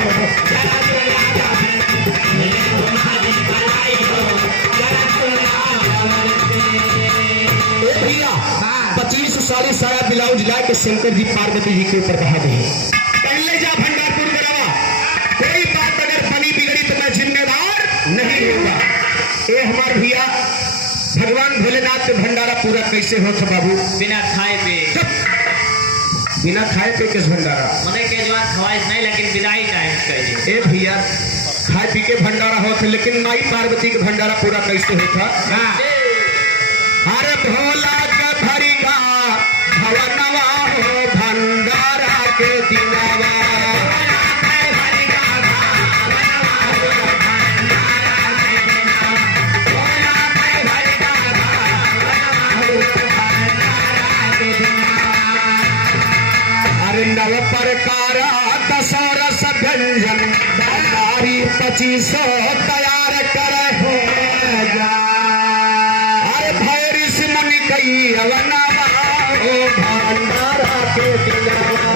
जरा सुन ला गवर से पहले उमा जी का लाई हो, जरा सुन ला गवर से। ए भैया 25 साड़ी साया ब्लाउज ला के शंकर जी पार्वती जी के ऊपर कहा गई, पहले जा भंडारपुर करावा, कोई बात अगर बनी बिगड़ी तो मैं जिम्मेदार नहीं होगा। ये हमारे भैया भगवान भोलेनाथ के भंडारा पूरा कैसे होता बाबू? बिना खाए पे। बिना खाए पे किस भंडारा? मने के जवान ख्वाहिश नहीं, लेकिन विदाई टाइम चाहिए। ए भैया खाए पी के भंडारा होता, लेकिन माई पार्वती के भंडारा पूरा कैसे होता? अरे भोला का भरिगा भवनवा हो, भंडारा के दिनवा नव प्रकार दशरस व्यंजन नारी 25 तैयार करे हो जा। अरे भैरी से मन कई अवनवा हो, भंडारा के दिनवा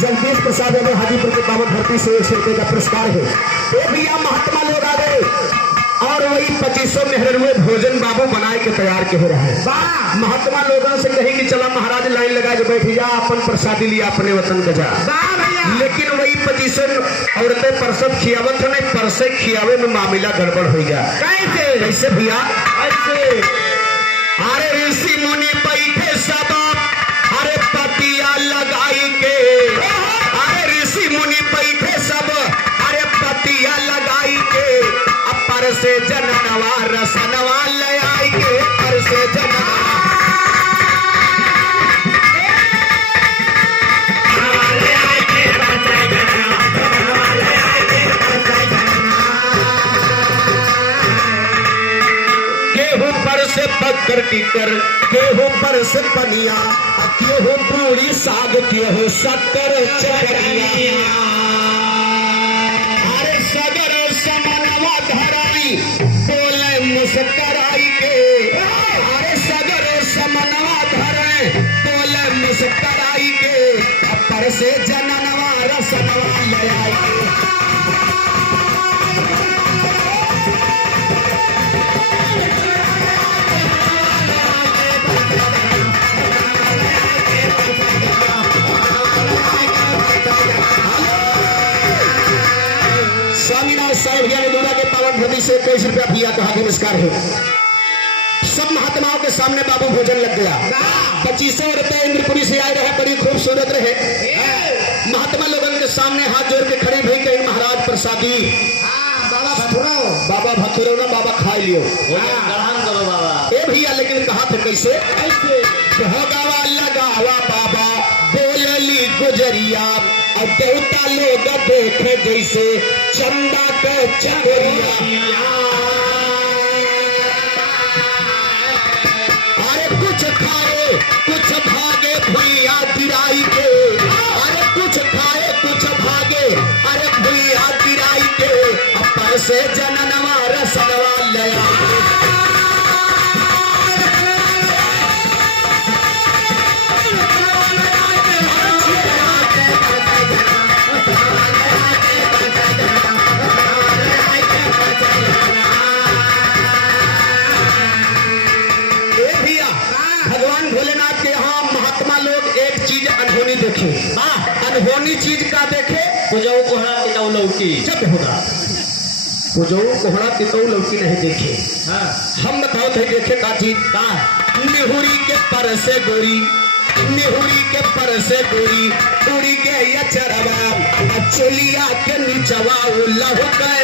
जगदीश प्रसाद यादव हाजीपुर के पावन धरती से 100 रुपये का पुरस्कार है। ये भैया महात्मा लोग आ गए और वही 2500 मेहरनुए भोजन बाबू बनाए के तैयार के हो रहा है। महात्मा लोगों से कही कि चला महाराज लाइन लगा के बैठ जा, अपन प्रसादी लिया अपने वतन का जा। लेकिन वही 2500 औरतें परसत खियावत नहीं, परसे खियावे में मामला गड़बड़ हो गया। कैसे भैया? ऐसे अरे ऋषि मुनि बैठे सब अरे पतिया लगाई के, अरे ऋषि मुनि बैठे सब अरे पतिया लगाई के, अपर से जननवा रसनवा ले आई के, पर से जननवा से पकड़ टिकर गेहूं पर से पनिया, गेहूं पूरी साग गेहूं शक्कर चकरिया, अरे सगर समनवा धराई बोले मुस्कराई के, अरे सगर समनवा धरे बोले मुस्कराई के, अपर से जननवा रसनवा ले आई के। स्वामीनाथ साहेब ज्ञानी दुर्गा के पावन भूमि से 21 रुपया भैया का हाथी नमस्कार है। सब महात्माओं के सामने बाबू भोजन लग गया। 2500 रुपए इंद्रपुरी से आए रहे, बड़ी खूबसूरत रहे। महात्मा लोगों के सामने हाथ जोड़ के खड़े भई कहीं महाराज प्रसादी बाबा भथुरो ना बाबा खा लियो ए भैया, लेकिन कहा थे कैसे भगावा लगावा बाबा बोलली गुजरिया, और देवता लोग देखे जैसे चंदा के चंदरिया, अरे कुछ खाए कुछ भागे भैया गिराई के, अरे कुछ खाए कुछ भागे अरे भैया गिराई के, अपर से जननवा रसनवा ले आए। भगवान भोलेनाथ के यहाँ महात्मा लोग एक चीज अनहोनी देखे। अनहोनी चीज का देखे? पुजऊ कोहड़ा तितौ लौकी। जब होगा पुजऊ कोहड़ा तितौ लौकी नहीं देखे। हम बताओ थे देखे का चीज का निहुरी के पर से गोरी, निहुरी के पर से गोरी उड़ी के यचरवा चलिया के नीचवा लहु के,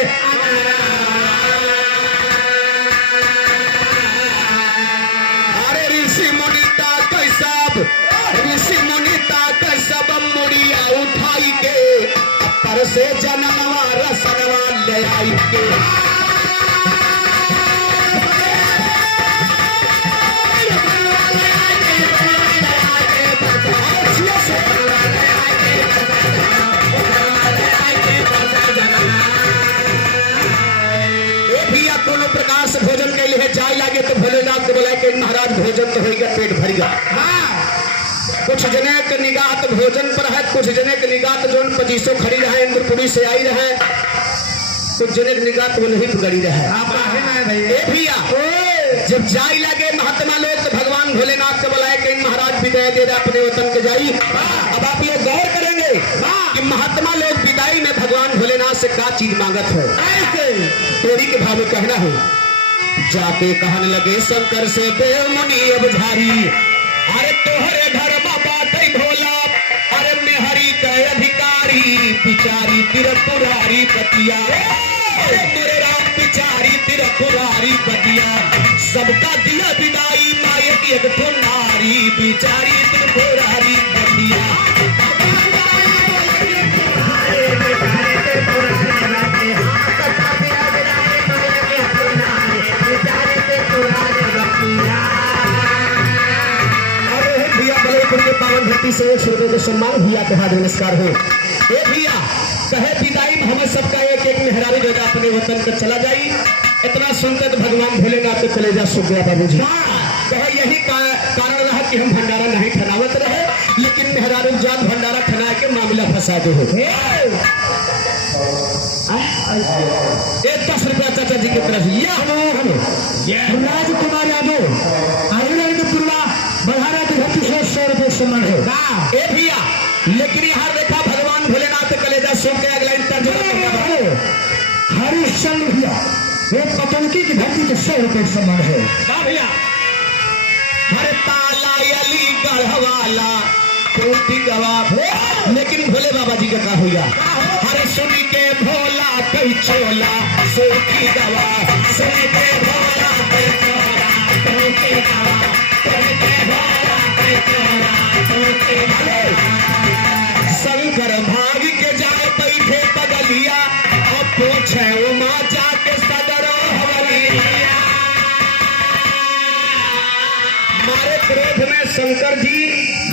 ऋषि मुनि ताक सब मुड़िया उठाई के, पर से जननवा रसनवा ले आई के। भैया कोनो प्रकार से भोजन के लिए जाए लागे तो भोलेनाथ को बुलाए के महाराज भोजन तो होगा, पेट भर गया। कुछ जने के निगाह तो भोजन पर है, कुछ जने के निगाह तो जो 2500 खड़ी रहे इंद्रपुरी से आई रहे, कुछ जने की निगाह तो नहीं पकड़ी रहे। भैया जब जाई लगे महात्मा लोग तो भगवान भोलेनाथ को बुलाए कि महाराज विदाई दे रहे अपने वतन के जाई। अब आप लोग गौर करेंगे कि महात्मा लोग विदाई में भगवान भोलेनाथ से क्या चीज मांगत है। तेरी के भाव में कहना है, जाके कहने लगे शंकर से देव मुनि अब झारी, अरे तोहरे घर बाटे भोला, अरे मेहरी के अधिकारी पिचारी तिरपुरारी पतिया, अरे मेरे राम पिचारी तिरपुरारी पतिया, सबका दिया विदाई मायक एक तो नारी बिचारी तिरपुरारी पतिया। पावन भक्ति से 100 रुपये के सम्मान भैया के हाथ नमस्कार हो। ए भैया कहे विदाई में हम सबका एक एक मेहरारू जो अपने वतन पर चला जाई। इतना सुनते तो भगवान भोलेनाथ के चले जा सुख गया बाबू जी। कहे यही कारण रहा कि हम भंडारा नहीं खनावत रहे, लेकिन मेहरारू जात भंडारा खना के मामला फंसा दे हो। 10 रुपया चाचा जी की तरफ हम राजकुमार यादव बढ़ाना तो 100 रुपये सम्मान है। ए भैया लेकिन यहाँ देखा भगवान भोलेनाथ कलेजा सुन के अगला हरिश्चंद्र भैया एक पतंकी की धरती के 100 रुपये सम्मान है। भैया अरे ताला अली गढ़वाला टूटी गवा, लेकिन भोले बाबा जी का का हुआ। अरे सुन के भोला कई चोला सूखी गवा, सुन के भोला कई चोला सूखी गवा, सुन के भोला कई चोला सूखी गवा। शंकर भाग के जाए बैठे पगलिया, अब पूछे उमा जाके सदरो हवलिया। मारे क्रोध में Shankar ji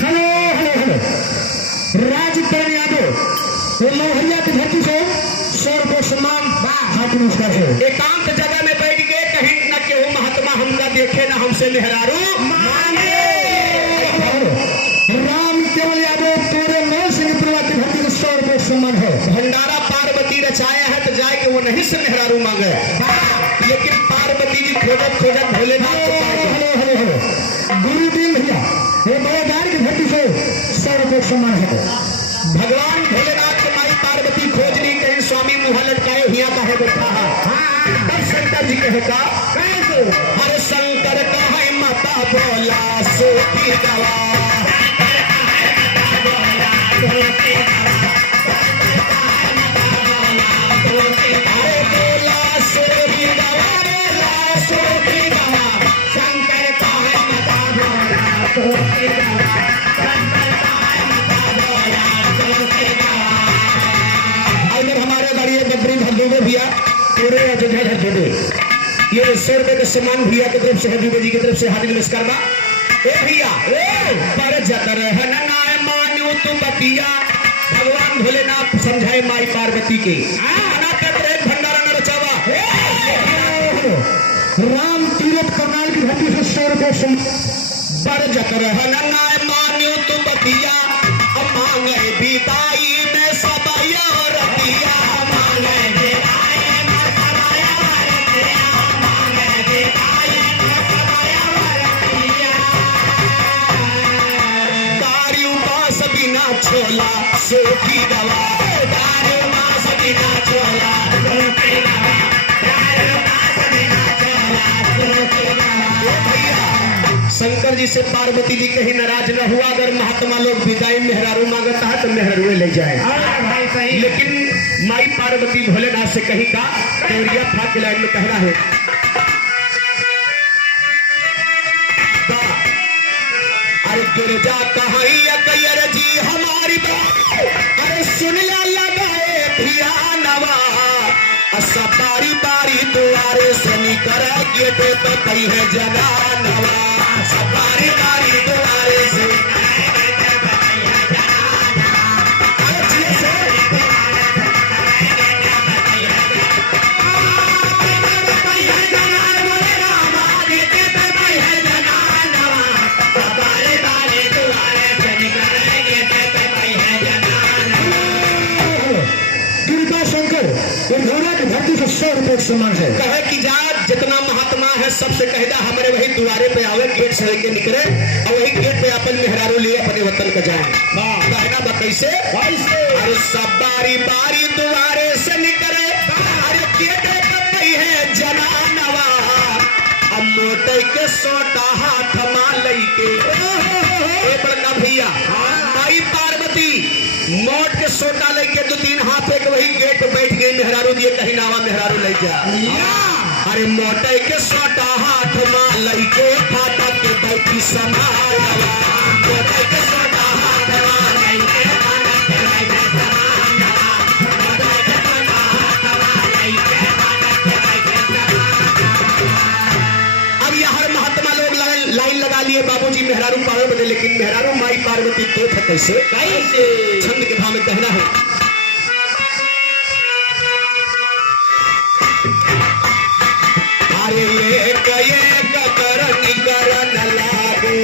hello hello hello Rajkaran Yadav ये लोहरिया की धरती से सर को सम्मान हाथ नमस्कार है। एकांत जगह में बैठ गए, कहीं न केहू महात्मा हमका देखे न हमसे मेहरारू मांगे। राम केवल यादव पूरे नौ सिंह परिवार की धरती से सर को सम्मान है। भंडारा पार्वती रचाया है तो जाए के वो नहीं से मेहरारू मांगे, लेकिन पार्वती जी खोजत खोजत भोलेनाथ को पाए गए। हेलो हेलो हेलो गुरुदेव भैया ये बड़ेदार की धरती से सर को सम्मान है। भगवान भोलेनाथ के माई पार्वती खोजनी, कहीं स्वामी मुँह लटकाए हिया कहे बैठा है। तब शंकर जी कहे का कैसे, हरे शंकर कहे माता बोला सूखी गवा, अरे बोला सूखी गवा, बोला सूखी गवा, शंकर कहे माता बोला सूखी गवा, शंकर कहे माता बोला सूखी गवा। अगर हमारे बड़िए बद्री भद्दूबे भैया पूरे अयोध्या धरते, ये 100 रुपए के सम्मान भैया की तरफ से हजूबे जी की तरफ से हार्दिक नमस्कार बा। ए भैया पर जतर है नाय मान्यू तू बतिया, भगवान भोलेनाथ समझाए माई पार्वती के आना कर रहे भंडारा न रचावा। राम तीरथ करनाल की धरती से सर को पर जतर है नाय मान्यू तू बतिया, मांगे बिदाई में सबया रतिया, मांगे बिदाई में सबया रतिया, मांगे बिदाई में सबया रतिया। दारू मास बिना छोला सूखी गवा, दारू मास बिना छोला सूखी गवा, दारू मास बिना छोला सूखी गवा। भैया शंकर जी से पार्वती जी कहीं नाराज न हुआ, अगर महात्मा लोग विदाई मेहरारू मांगता है तो मेहरारू ले जाए। भाई सही। लेकिन माई पार्वती भोलेनाथ से कहीं का तोरिया फाक लाइन में कहना है, अरे गिरजा कहाइया कैर जी हमारी बात, अरे सुन ला लगाए धियानवा, सब बारी बारी दुआरे से निकर गेट पे पई है जनानवा, सब बारी बारी दुआरे से सौ रुपए सम्मान है। कहे कि जा जितना महात्मा है सबसे कहदा हमारे वही द्वारे पे आवे, गेट से लेके निकले और वही गेट पे अपन मेहरारू लिए अपने वतन का जाए। कहना बा कैसे, अरे सब बारी बारी द्वारे से निकले, अरे गेट पे है जनानवा, अब मोटे के सोटा हाथ माल के बड़का भैया माई पार्वती मोट के सोटा लेके 2-3 हाथ एक वही गेट पे बैठ गई, मेहरारू दिए कहीं नावा मेहरारू ले जा। अरे मोटे के सोटा हाथ मां लइके फाटक के बैठी समानवा, मोटे के सोटा हाथ मां लइके फाटक के बैठी समानवा, मोटे के सोटा हाथ मां लइके फाटक के बैठी समानवा। अब यहाँ महात्मा लोग लाइन लगा लिए बाबूजी मेहरारू पावे बदे, लेकिन मेहरारू माई पार्वती तो था कैसे कैसे छंद के भाव में कहना है, अरे एक एक करन लागे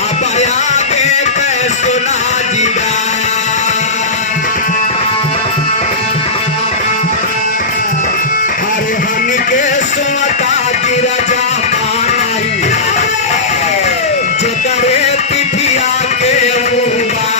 अब आगे ते सुना जीगा, अरे हम के सोता गिरा जा जे करे पिठिया के मुबा,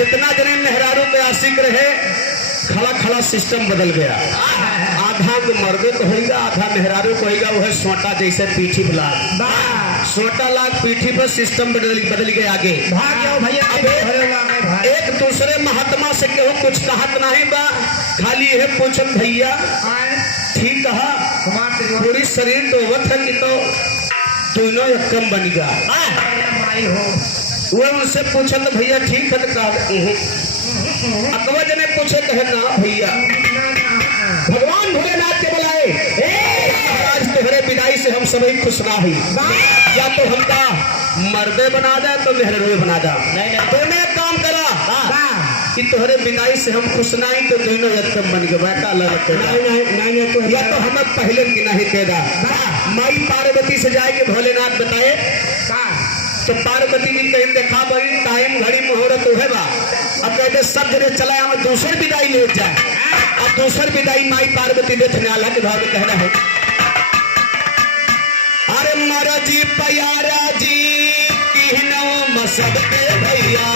जितना जने मेहरारू पे आशिक रहे खड़ा खड़ा सिस्टम बदल गया। आधा तो मर्दे को होगा, आधा मेहरारू को होगा। वह सोटा जैसे पीठी लाग, सोटा लाग पीठी पर सिस्टम बदल गया आगे। भाग जाओ भैया, अब एक दूसरे महात्मा से केहू कुछ कहत नहीं बा, खाली यह पूछत भैया ठीक कहा पूरी शरीर तो वत है कि तो दोनों एकदम बन गया। वो उनसे पूछा तो भैया ठीक है तो कहा अकबर जने पूछे कहे ना भैया भगवान भोलेनाथ के बुलाए महाराज तुम्हारे विदाई से हम सभी खुश ना हुई, या तो हमका मर्दे बना दे तो मेहरवे बना दे। तुमने एक काम करा कि तुम्हारे विदाई से हम खुश ना ही तो दोनों एकदम बन गए। बैठा नहीं तो या तो हमें पहले की नहीं कह दा माई पार्वती से जाएगी भोलेनाथ बताए तो पार्वती जी कहीं देखा बड़ी टाइम घड़ी मुहूर्त है बा। अब कहते सब जने चला हमें दूसर विदाई ले जाए। अब दूसर विदाई माई पार्वती देखने आला के भाव में कहना है अरे मारा जी प्यारा जी कहना मसद के भैया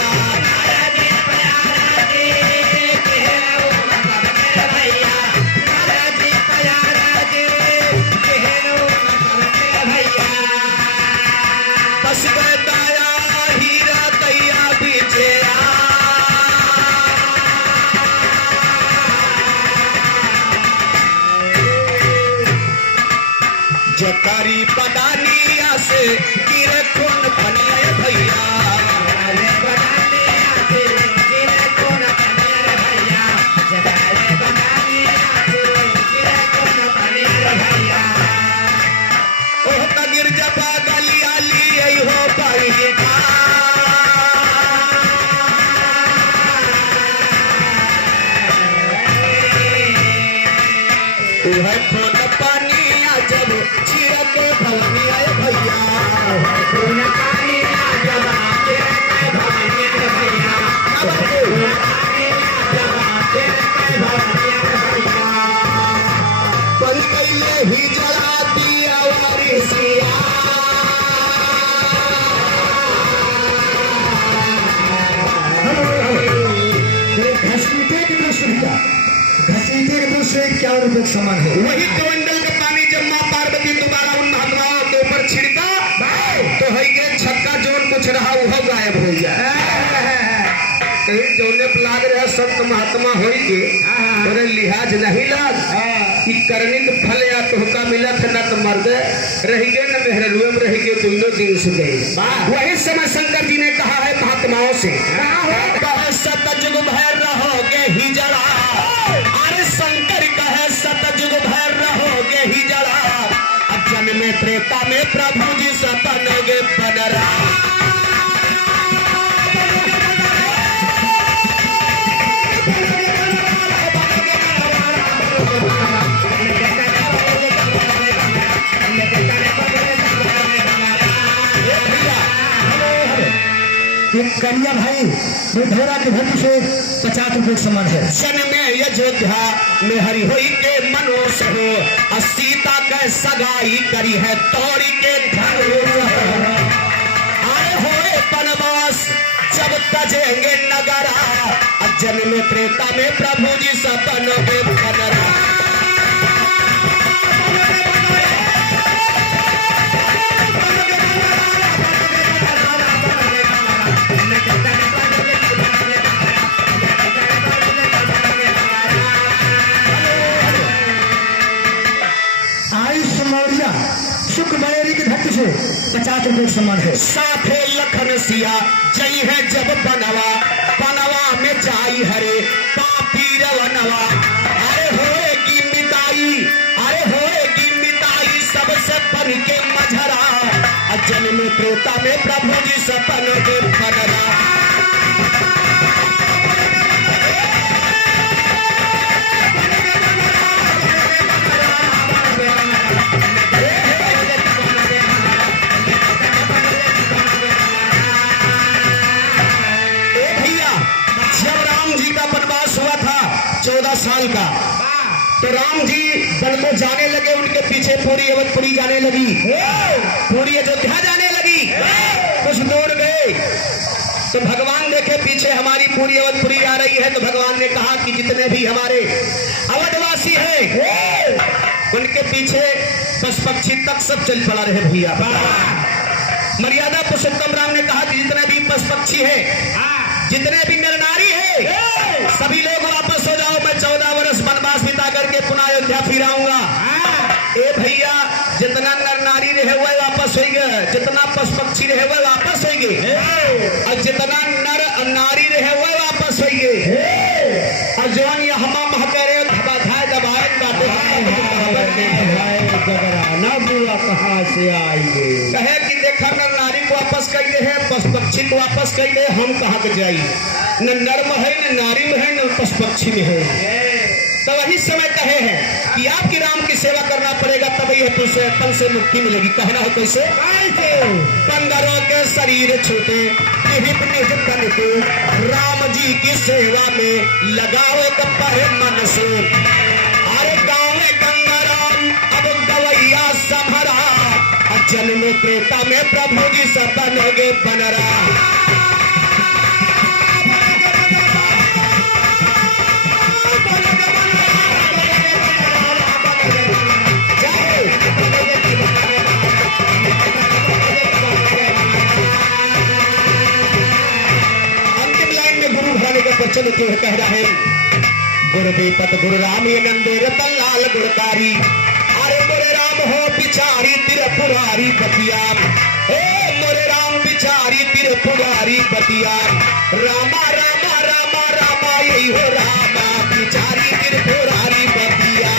जकारी पदानिया से गिरे खून पनिया भैया ओह का गिर जपा गलिया ली हो पाई है खून पानिया जब छिड़के भलनिया भैया खून पानिया जब छिड़के भलनिया भैया बन गईले ही जला दिया वारिसिया घसीटे के दृश्य भैया, घसीटे के दृश्य क्या रूप समान है। वही कमंडल का पानी जब मां पार्वती दोबारा उन महात्माओं के ऊपर छिड़का तो है के छक्का जोन कुछ रहा वह गायब हो गया। कहीं जौने लाग रहा संत महात्मा होई के और लिहाज नहीं लाग कि करने के फल या तोहका मिला था ना तो मर्द रह गए न मेहरुए में रह गए दोनों दिन से गए। वही समय शंकर जी ने कहा है महात्माओं से कहे सतयुग भय रहोगे ही जड़ा। अरे शंकर कहे सतयुग भय रहोगे ही जड़ा। जन्म में त्रेता में प्रभु जी सपनोगे बनरा। एक कन्या भाई मथुरा के भट्ट से 50 रुपये समान है। जन में अयोध्या में हरि होई के मनोस हो सीता के सगाई करी है तोरी के धन। आए होए बनवास जब तजेंगे नगरा। जन्म में त्रेता में प्रभु जी सपन के बनरा। सुखमयरी के धक्के से 50 रुपये समान है। साथे लखन सिया जई है जब बनवा बनवा में जाई हरे पापी रवनवा। अरे होए की मिताई अरे होए की मिताई सबसे पन के मझरा। जन्म में त्रेता में प्रभु जी सपन के बनरा। साल का तो राम जी वन को जाने लगे। उनके पीछे पूरी अवधपुरी जाने लगी, पूरी अयोध्या जाने लगी। कुछ दूर गए तो भगवान देखे देखे पीछे हमारी पूरी अवधपुरी आ रही है, तो भगवान ने कहा कि जितने भी हमारे अवधवासी हैं उनके पीछे पशु पक्षी तक सब चल पड़ा रहे भैया। मर्यादा पुरुषोत्तम राम ने कहा कि जितने भी पशु पक्षी है, जितने भी नर नारी है, सभी लोग वापस हो जाओ। मैं 14 वर्ष वनवास बिता करके पुनः अयोध्या फिर आऊंगा। ए भैया, जितना नर नारी रहे हुए वापस हो गए, जितना पशु पक्षी रहे हुए वापस हो गए, और जितना नर नारी रहे हुए वापस हो गए, और जवान यहाँ महके रहे धबाधाय दबारक बातें कहाँ से आएंगे? कहे कि देखा नर नारी को वापस कर दे है, पशु पक्षी को वापस कर दे, हम कहाँ के जाई? न नर में है, न नारी में है, न पशु पक्षी में है। तो वही समय कहे हैं कि आपकी राम की सेवा करना पड़ेगा, तभी यह तन से मुक्ति मिलेगी। कहना है कैसे? पंदरों के शरीर छूटे तन को, राम जी की सेवा में लगाओ पहे मन से। अरे गाँव गंगा राम अब गवैया संभरा, जन्म त्रेता में प्रभु जी सपनोगे बनरा। वचन क्यों कह रहा है? गुरुदीपत गुरु राम ये नंदे रतन लाल गुणकारी, अरे मोरे राम हो बिचारी त्रिपुरारी बतिया, हे मोरे राम बिचारी त्रिपुरारी बतिया, रामा रामा रामा रामा यही हो रामा बिचारी त्रिपुरारी बतिया।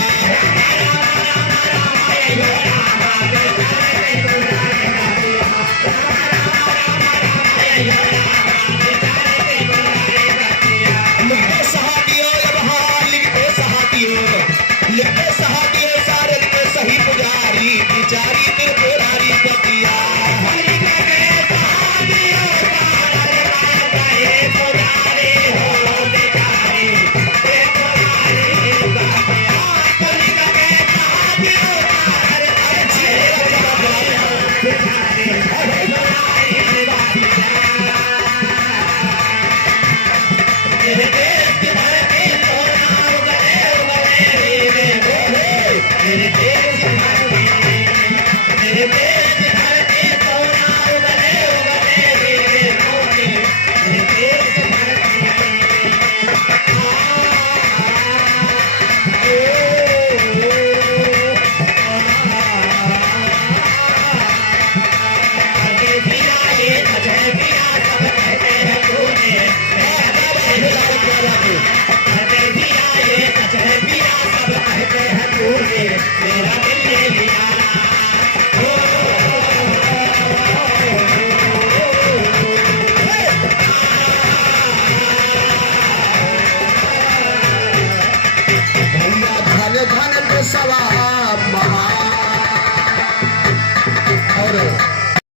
धन धन सवा